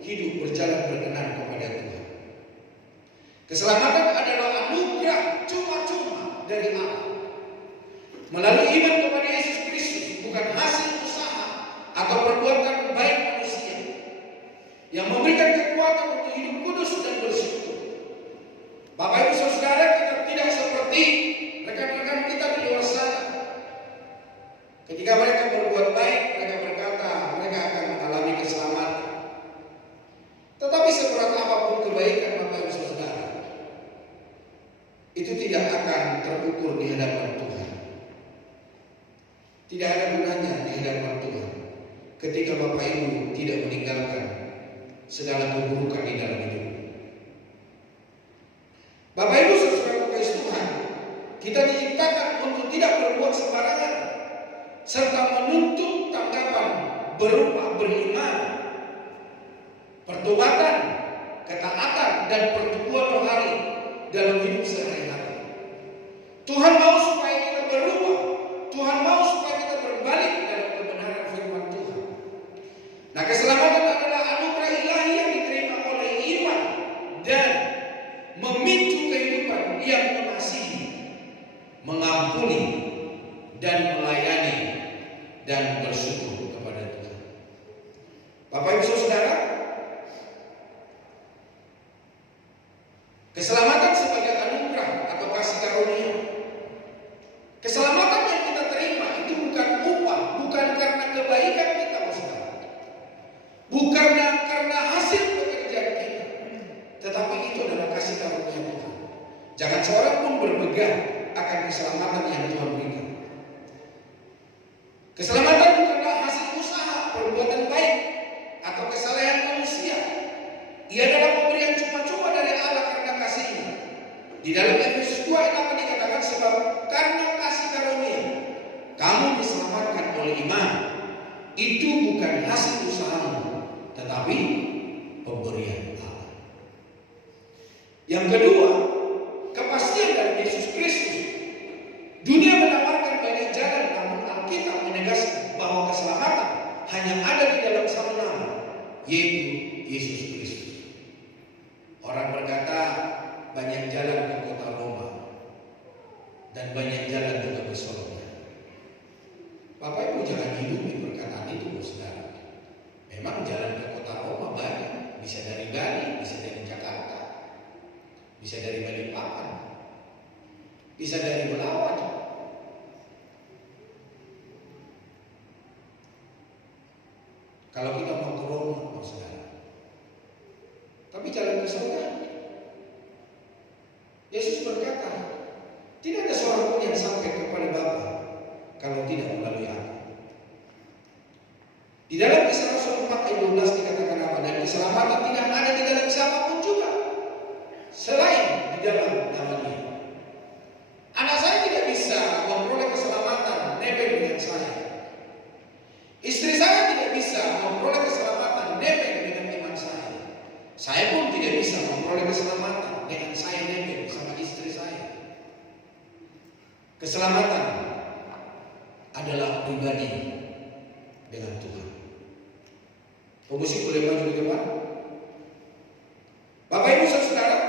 hidup berjalan berkenan kepada Tuhan? Keselamatan adalah anugerah cuma-cuma dari Allah melalui iman kepada Yesus Kristus, bukan hasil usaha atau perbuatan baik manusia yang memberikan kekuatan untuk hidup kudus dan bersyukur. Bapak Ibu saudara, kita tidak seperti rekan-rekan kita di luar sana. Ketika mereka berbuat baik, mereka berkata mereka akan mengalami keselamatan. Tetapi seberat apapun kebaikan Bapak Ibu saudara, itu tidak akan terukur di hadapan Tuhan. Tidak ada gunanya di hadapan Tuhan ketika Bapak Ibu tidak meninggalkan segala keburukan di dalam hidup. Bapak Ibu saudara kasih Tuhan, kita diciptakan untuk tidak berbuat sembarangan, serta menuntut tanggapan berupa beriman, pertobatan, ketaatan, dan pertumbuhan rohani dalam hidup sehari-hari. Tuhan mau supaya kita berubah. Tuhan mau supaya kita berbalik dalam kebenaran firman Tuhan. yang mengasihi, mengampuni, dan melayani, dan bersyukur kepada Tuhan. Bapak Ibu Saudara, keselamatan sebagai anugerah atau kasih karunia. Keselamatan yang kita terima itu bukan upah, bukan karena kebaikan kita, Saudara. Bukan karena hasil pekerjaan kita, tetapi itu adalah kasih karunia Tuhan. Jangan seorang pun bermegah akan keselamatan yang Tuhan berikan. Keselamatan bukanlah hasil usaha, perbuatan baik, atau kesalahan manusia. Ia adalah pemberian cuma-cuma dari Allah karena kasih-Nya. Di dalam Efesus 2 ayat 8 dikatakan, sebab karena kasih karunia kamu diselamatkan oleh iman. Itu bukan hasil usahamu, tetapi pemberian Allah. Yang kedua, kepastian dari Yesus Kristus. Dunia menawarkan banyak jalan, namun Alkitab menegaskan bahwa keselamatan hanya ada di dalam satu nama, yaitu Yesus Kristus. Orang berkata banyak jalan ke kota Roma dan banyak jalan juga ke surga. Bapak Ibu jangan hidupi perkataan itu, Saudara. Memang jalan ke kota Roma banyak, bisa dari Bali, bisa dari Jakarta, bisa dari Balikpapan, bisa dari Belawan. Kalau kita mau ke Roma, Saudara. Tapi jalan ke surga, Yesus berkata, tidak ada seorang pun yang sampai kepada Bapa kalau tidak melalui aku. Di dalam Kisah Rasul 4 ayat 12 dikatakan apa? Dan keselamatan tidak ada di dalam siapapun juga selain di dalam nama Dia. Anak saya tidak bisa memperoleh keselamatan nebeng dengan saya. Istri saya tidak bisa memperoleh keselamatan nebeng dengan iman saya. Saya pun tidak bisa memperoleh keselamatan dengan saya nebeng sama istri saya. Keselamatan adalah pribadi dengan Tuhan. Pemusik boleh maju ke depan. Bapak Ibu Saudara,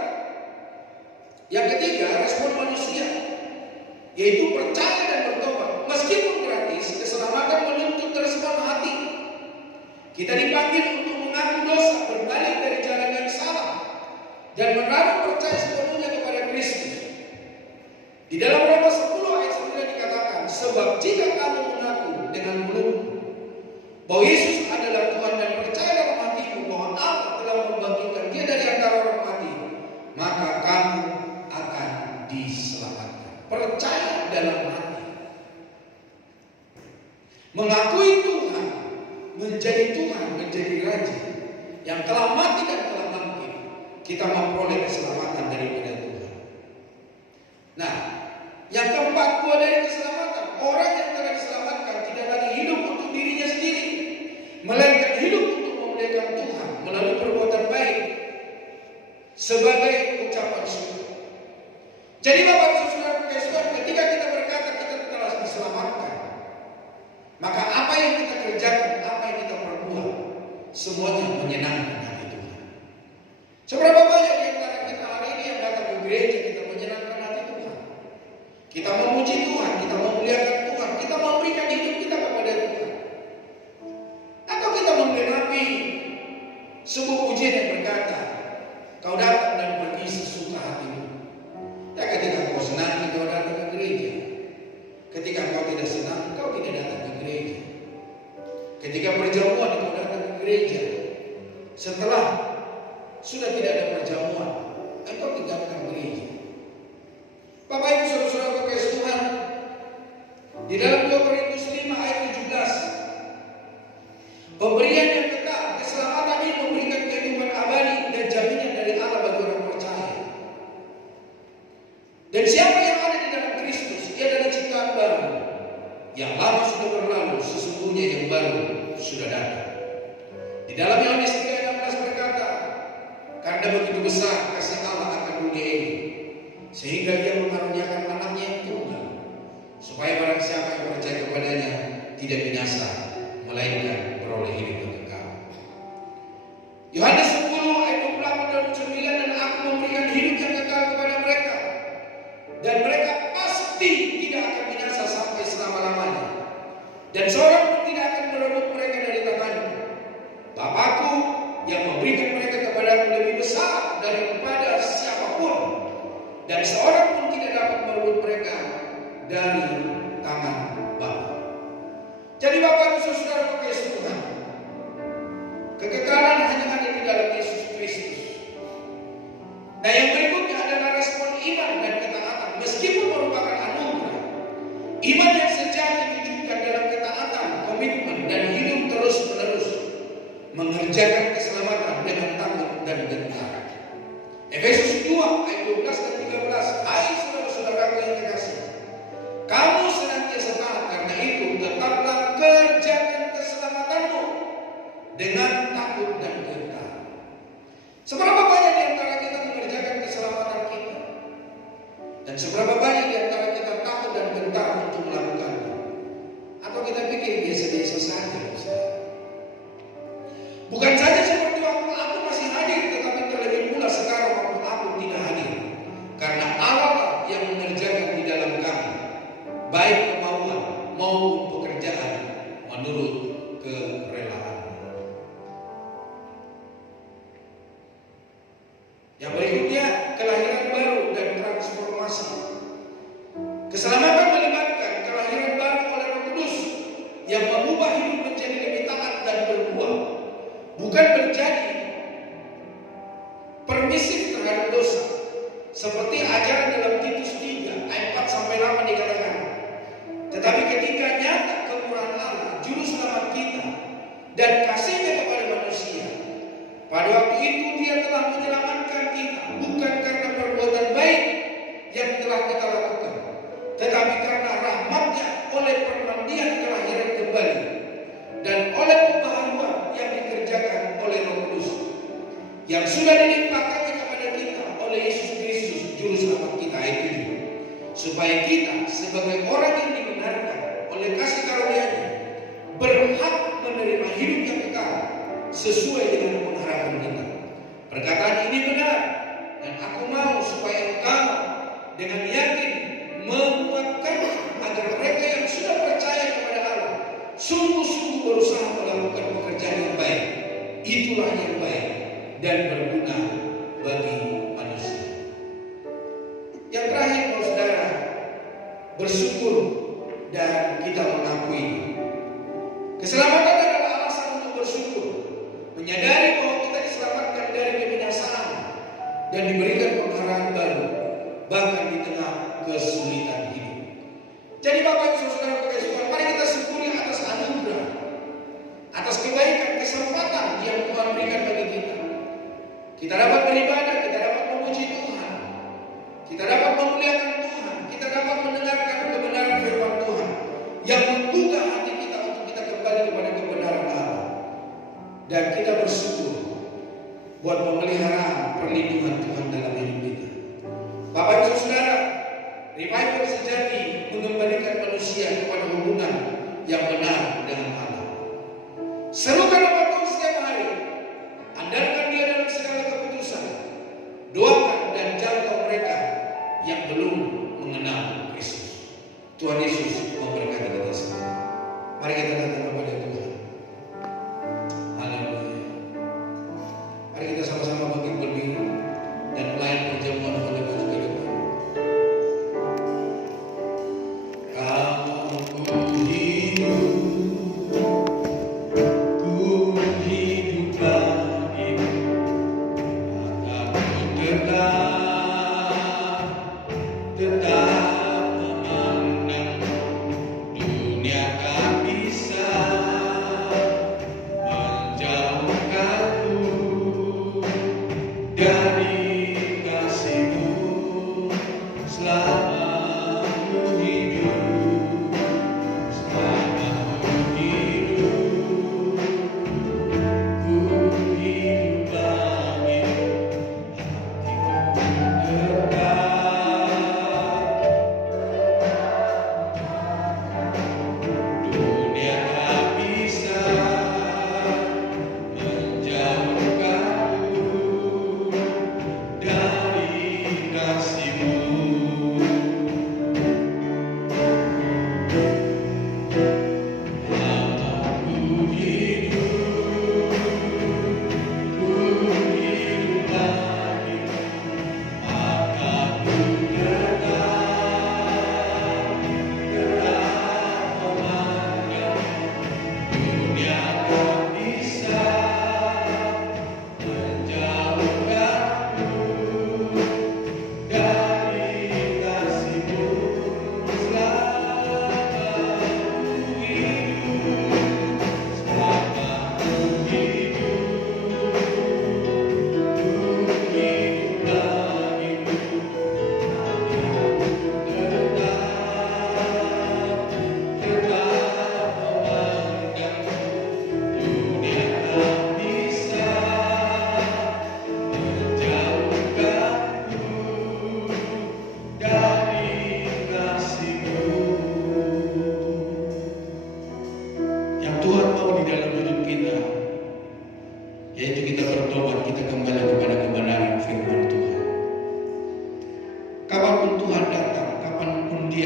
yang ketiga, respon manusia, yaitu percaya dan bertobat. Meskipun gratis, keselamatan menuntut respon hati. Kita dipanggil untuk mengaku dosa, berbalik dari jalan yang salah, dan menaruh percaya sepenuhnya kepada Kristus. Di dalam Roma 10 ayat 9 dikatakan, sebab jika kamu mengaku dengan mulutmu bahwa Yesus adalah Tuhan dan percaya dalam hatimu bahwa Allah telah membangkitkan Dia dari antara orang mati, maka kamu akan diselamatkan. Percaya dalam hati, mengakui Tuhan, menjadi Tuhan, menjadi Raja yang telah mati dan telah bangkit, kita memperoleh keselamatan daripada Tuhan. Nah, yang keempat, buah dari keselamatan, orang yang telah diselamatkan tidak lagi hidup untuk dirinya sendiri, melainkan hidup untuk memuliakan Tuhan melalui perbuatan baik sebagai ucapan syukur. Jadi Bapak Ibu Saudara, ketika kita berkata kita telah diselamatkan, maka apa yang kita kerjakan, apa yang kita perbuat, semuanya menyenangkan hati Tuhan. Seberapa banyak di antara kita hari ini yang datang ke gereja, kita menyenangkan hati Tuhan. Kita memuji Tuhan, kita memuliakan Tuhan, kita memberikan hidup kita kepada Tuhan. Atau kita menggenapi sebuah pujian yang berkata, kau datang dan pergi sesuka hatimu. Ya, ketika kau senang, kau datang ke gereja. Ketika kau tidak senang, kau tidak datang ke gereja. Ketika perjamuan, kau datang ke gereja. Setelah sudah tidak ada perjamuan, engkau tinggalkan gereja. Bapak Ibu Saudara-saudara kekasih Tuhan, di dalam 2 Korintus 5 ayat 17, pemberian yang kekal, keselamatan ini memberikan kehidupan abadi dan jaminan dari Allah bagi orang percaya. Dan siapa yang ada di dalam Kristus, ia adalah ciptaan baru. Yang lama sudah berlalu, sesungguhnya yang baru sudah datang. Di dalam Yohanes 3 ayat 16 berkata, karena begitu besar kasih Allah akan dunia ini, sehingga Dia mengaruniakan anaknya yang tunggal, supaya barang siapa yang percaya kepadanya tidak binasa, melainkan beroleh hidup yang kekal. Yohanes 10 ayat 28 dan 29, dan aku memberikan hidup yang kekal kepada mereka, dan seorang pun tidak akan merebut mereka dari tanganku. Bapakku yang memberikan mereka kepadaku lebih besar daripada siapapun, dan seorang pun tidak dapat merebut mereka dari tangan Bapa. Jadi Bapak Ibu Saudara kekasih Tuhan, kekekalan hanya ada di dalam Yesus Kristus. Nah, yang berikutnya adalah respon iman dan ketaatan. Meskipun merupakan anugerah, iman yang sejati diwujudkan dalam ketaatan, komitmen, dan hidup terus-menerus mengerjakan keselamatan dengan takut dan gentar. Efesus 2 ayat 12 dan 13. Hai saudara-saudaraku yang kekasih, kamu senantiasa taat, karena itu tetaplah kerjakan keselamatanmu dengan takut dan gentar. Seberapa banyak di antara kita mengerjakan keselamatan kita? Dan seberapa banyak di antara kita takut dan gentar untuk melakukannya? Atau kita pikir biasa-biasa saja? Bukan saja seperti waktu aku masih hadir, tetapi terlebih pula sekarang waktu aku tidak hadir. Karena Allah yang mengerjakan di dalam kami, baik kemauan maupun pekerjaan menurut kerelaan. Yang berikutnya, kelahiran baru dan transformasi. Keselamatan melibatkan kelahiran baru oleh Roh Kudus yang mengubah hidup menjadi lebih taat dan berbuah, bukan menjadi permisif terhadap dosa, seperti ajaran dalam Titus 3 ayat 4-8 dikatakan. Tetapi ketika nyata kemurahan Allah, juru selamat kita, dan kasihnya kepada manusia, pada waktu itu Dia telah menyelamatkan kita, bukan karena perbuatan baik yang telah kita lakukan, tetapi karena rahmat-Nya oleh permandian kelahiran kembali dan oleh pembaharuan yang dikerjakan oleh Roh Kudus yang sudah dilimpahkannya kepada kita oleh Yesus Kristus juru selamat kita. Ayat 7, supaya kita sebagai orang yang dibenarkan oleh kasih karunia-Nya berhak menerima hidup yang kekal sesuai dengan pengharapan kita. Perkataan ini benar, dan aku mau supaya engkau dengan yakin menguatkannya, agar mereka yang sudah percaya kepada Allah sungguh-sungguh berusaha melakukan pekerjaan yang baik. Itulah yang baik dan berguna bagi manusia. Yang terakhir, saudara, bersyukur dan kita mengakui. Keselamatan adalah alasan untuk bersyukur, menyadari bahwa kita diselamatkan dari kebinasaan dan diberikan penghargaan baru, bahkan di tengah kesulitan hidup. Jadi Bapak Ibu Saudara kekasih Tuhan, mari kita syukuri atas anugerah, atas kebaikan, kesempatan yang Tuhan berikan bagi kita. Kita dapat beribadah, kita dapat memuji Tuhan, kita dapat memuliakan Tuhan, kita dapat mendengarkan kebenaran firman Tuhan yang menggugah hati kita untuk kita kembali kepada kebenaran Allah. Dan kita bersyukur buat pemeliharaan perlindungan Tuhan dalam hidup kita. Bapak Ibu Saudara, revival sejati mengembalikan manusia kepada hubungan yang benar dengan Allah. Serukan nama Tuhan setiap hari, andalkan Dia dalam segala keputusan, doakan dan jaga mereka yang belum mengenal Kristus. Tuhan Yesus memberkati kita semua. Mari kita datang kepada Tuhan. Haleluya. Mari kita sama-sama bangkit berdiri dan melayan perjamuan oleh baju ke depan. Tetap memandang dunia tak bisa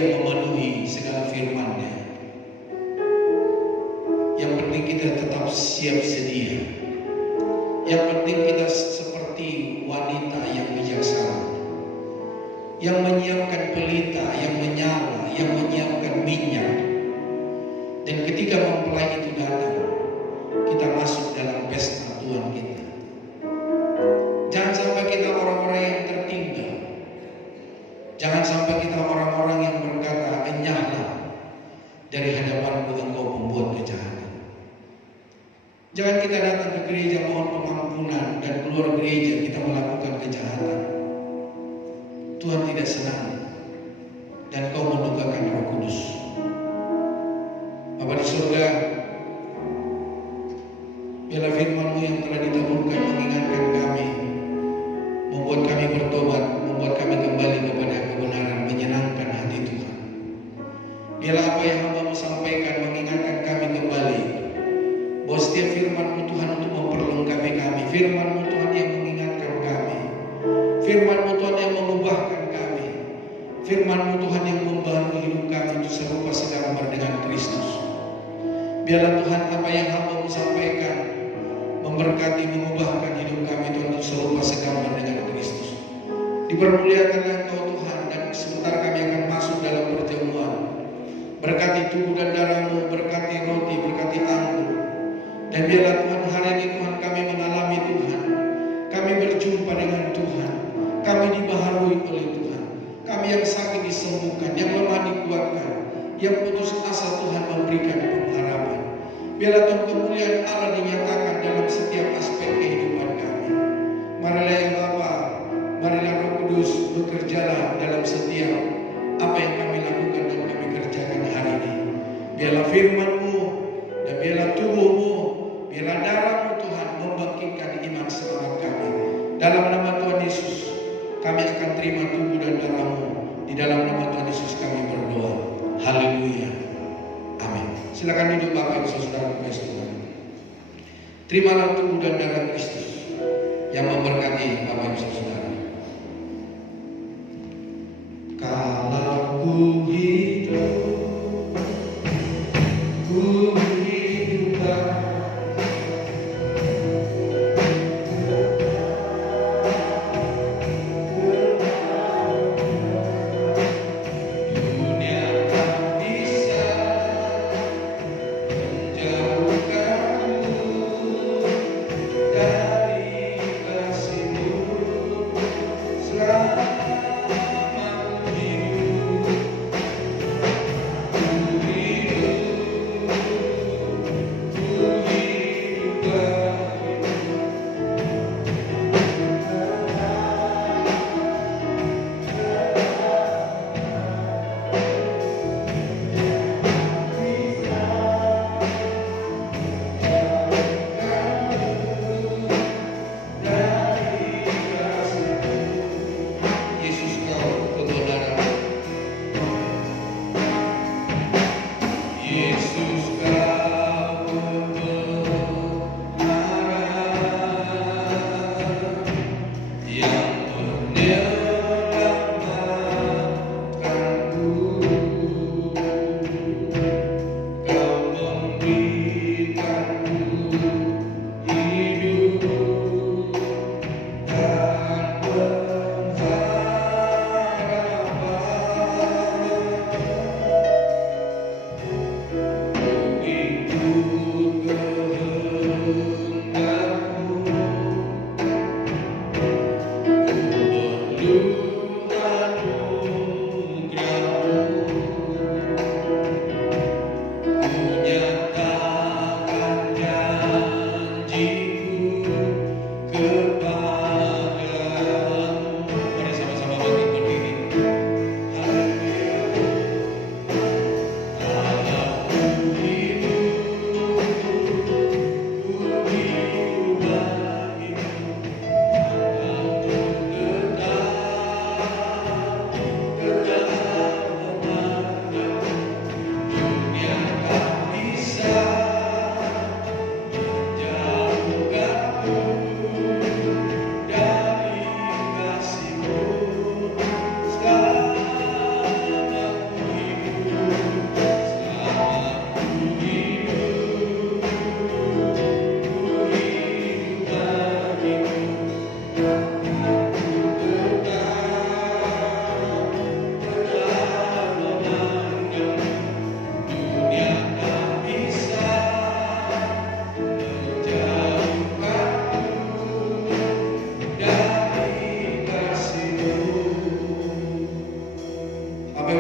Dia memenuhi segala firman-Nya. Yang penting kita tetap siap sedia. Yang penting kita seperti wanita yang bijaksana, yang menyiapkan pelita, yang menyala, yang menyiapkan minyak. Dan ketika mempelai itu datang, kita masuk dalam pesta Tuhan kita. Jangan sampai kita orang-orang yang tertinggal. Jangan sampai kita orang-orang yang berkata, enyahlah dari hadapanku engkau pembuat kejahatan. Jangan kita datang ke gereja mohon pengampunan dan keluar gereja kita melakukan kejahatan. Tuhan tidak senang dan kau mendukakan Roh Kudus. Bapa di surga, biarlah firman-Mu yang telah ditaburkan mengingatkan kami, membuat kami bertobat, membuat kami kembali kepada kebenaran, menyenangkan hati Tuhan. Biarlah apa yang hamba-Mu sampaikan mengingatkan kami kembali bahwa setiap firman-Mu Tuhan untuk memperlengkapi kami, firman-Mu Tuhan yang mengingatkan kami, firman-Mu Tuhan yang mengubahkan kami, firman-Mu Tuhan yang membaharui hidup kami untuk serupa segambar dengan Kristus. Biarlah Tuhan apa yang hamba-Mu sampaikan memberkati, mengubahkan hidup kami Tuhan untuk serupa segambar dengan Kristus. Dipermuliakanlah Engkau Tuhan, dan sebentar kami akan masuk dalam perjamuan. Berkati tubuh dan darah-Mu, berkati roti, berkati anggur. Dan biarlah Tuhan hari ini Tuhan kami mengalami Tuhan, kami berjumpa dengan Tuhan, kami dibaharui oleh Tuhan, kami yang sakit disembuhkan, yang lemah dikuatkan, yang putus asa Tuhan memberikan pengharapan. Biarlah Tuhan kemuliaan Allah dinyatakan dalam setiap aspek kehidupan kami. Marilah ya Bapa, marilah Roh Kudus bekerjalah dalam setiap apa yang kami lakukan dan kami kerjakan hari ini. Biarlah firman-Mu dan biarlah tubuh-Mu, biarlah darah-Mu Tuhan membangkitkan iman semangat kami. Dalam nama Tuhan Yesus kami akan terima tubuh dan darah-Mu. Di dalam nama Tuhan Yesus kami berdoa. Haleluya. Amin. Silakan duduk Bapak Ibu Saudara Tuhan. Terimalah tubuh dan darah Kristus yang memberkati Bapak Ibu Saudara. Kalau ku hidup, ku hidupkan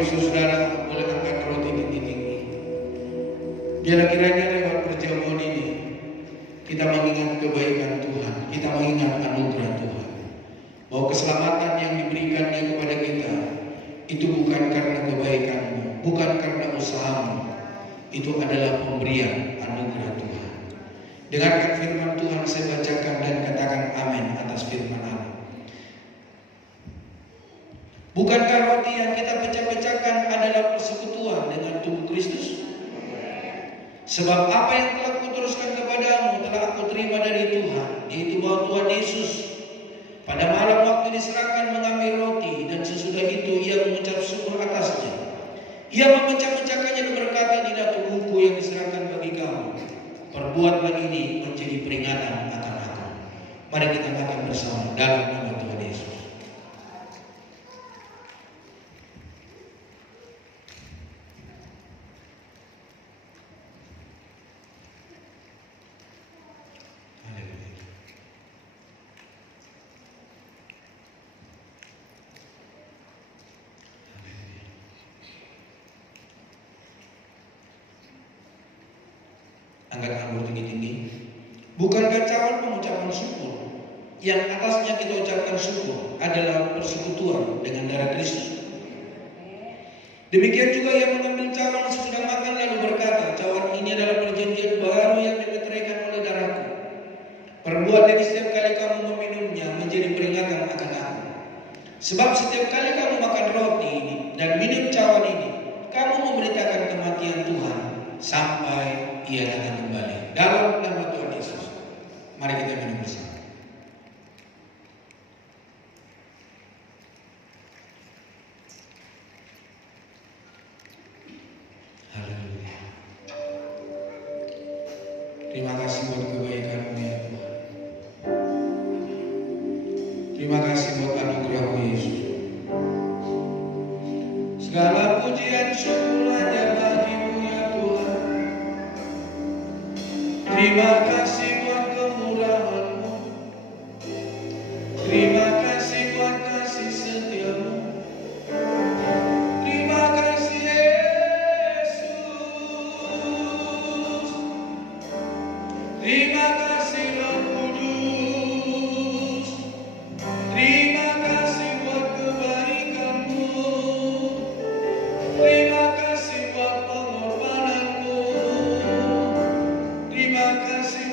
Saudara boleh angkat roti tinggi-tinggi. Biarlah kiranya lewat perjamuan ini kita mengingat kebaikan Tuhan, kita mengingat anugerah Tuhan, bahwa keselamatan yang diberikannya kepada kita itu bukan karena kebaikanmu, bukan karena usahamu, itu adalah pemberian anugerah Tuhan. Dengarkan firman Tuhan, saya bacakan dan katakan amin atas firman Allah. Bukankah roti yang kita pecah-pecahkan adalah persekutuan dengan tubuh Kristus? Sebab apa yang telah kuteruskan kepadamu telah aku terima dari Tuhan, yaitu bahwa Tuhan Yesus pada malam waktu diserahkan mengambil roti, dan sesudah itu ia mengucap syukur atasnya. Ia memecah-mecahkannya dan berkata, inilah tubuhku yang diserahkan bagi kamu. Perbuatlah ini menjadi peringatan akan aku. Mari kita makan bersama dalam nama Tuhan Yesus. Angkat anggur tinggi-tinggi. Bukankah cawan pengucapan syukur yang atasnya kita ucapkan syukur adalah persekutuan dengan darah Kristus? Demikian juga ia mengambil cawan sesudah makan lalu berkata, cawan ini adalah perjanjian baru yang dimeteraikan oleh darahku. Perbuatlah ini setiap kali kamu meminumnya menjadi peringatan akan aku. Sebab setiap kali kamu makan roti ini dan minum cawan ini, kamu memberitakan kematian Tuhan sampai ia datang kembali. Dalam nama Tuhan Yesus, mari kita minum bersama. Haleluya. Terima kasih buat kebaikan-Mu ya Tuhan. Terima kasih buat anugerah-Mu Yesus. Segala pujian syukur hanya bagi-Mu ya Tuhan. Terima kasih buat kemurahan-Mu. Terima kasih buat kasih setia-Mu. Terima kasih Yesus. Terima kasih Roh Kudus. Terima kasih buat kebaikan-Mu. Terima kasih buat pengorbanan-Mu. Terima kasih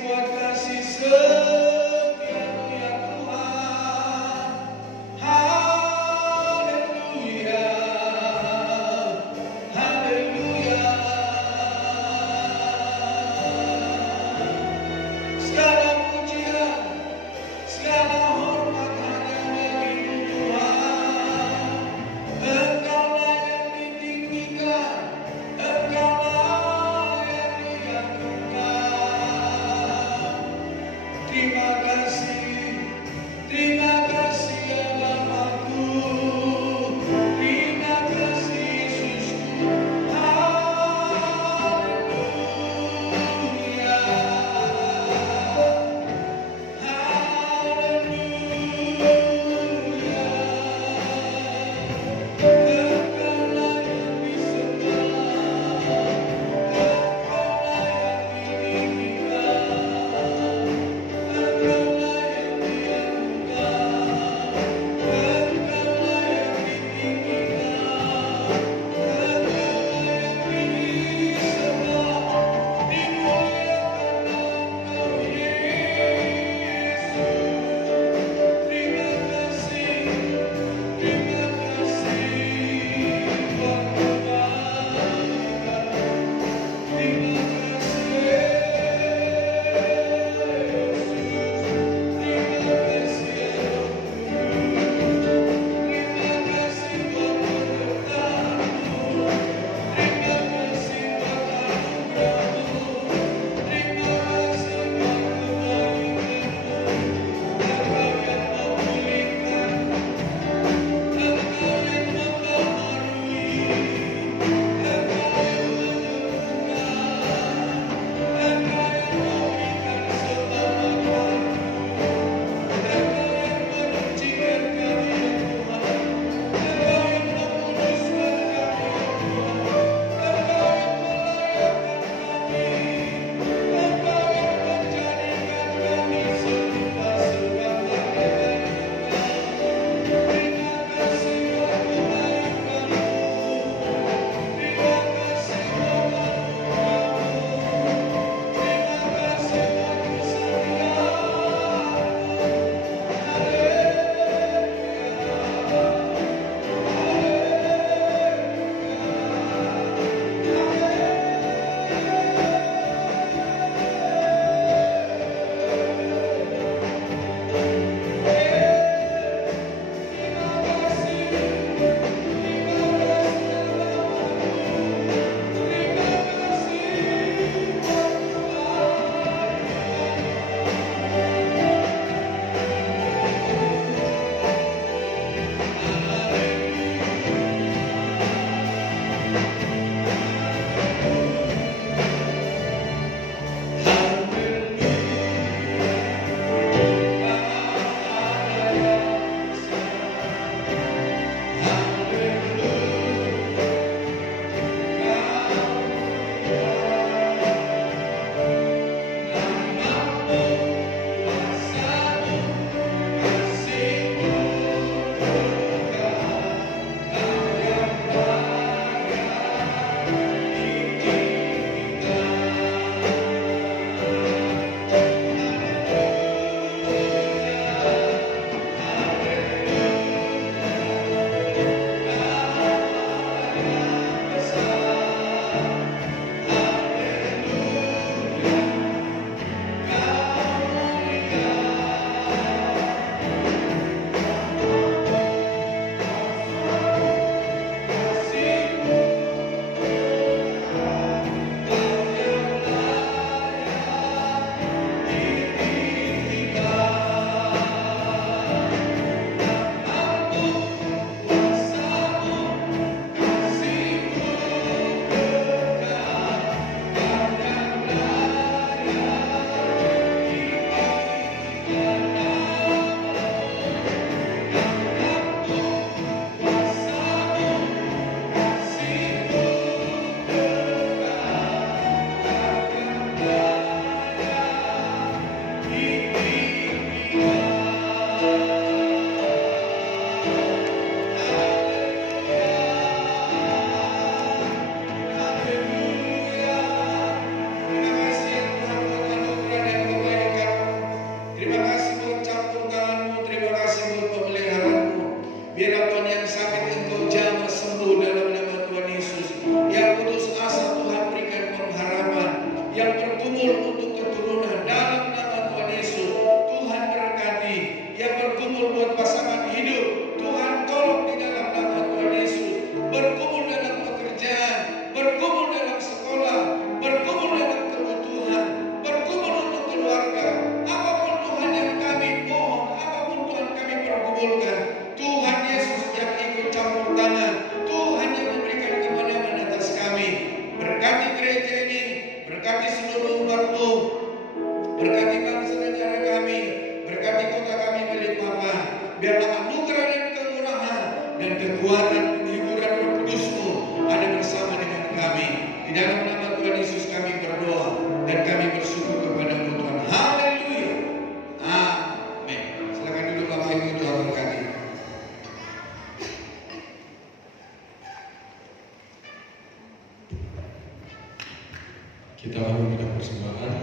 Kita akan memberikan persembahan.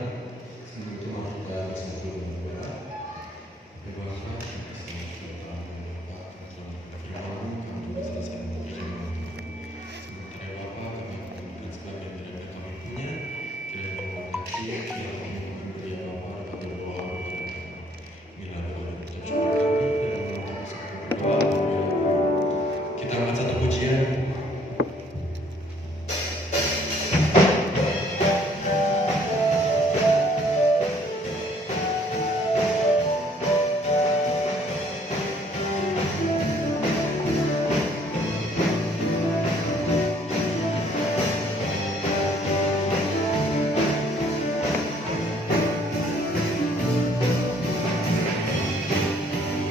Sebelum itu mari kita bersatu berdoa. Ya Bapa, kami bisa selesai perjamuan Tuhan. Sementara Bapa, kami akan memberikan sebagian dari apa yang kami punya. Kiranya memberkati,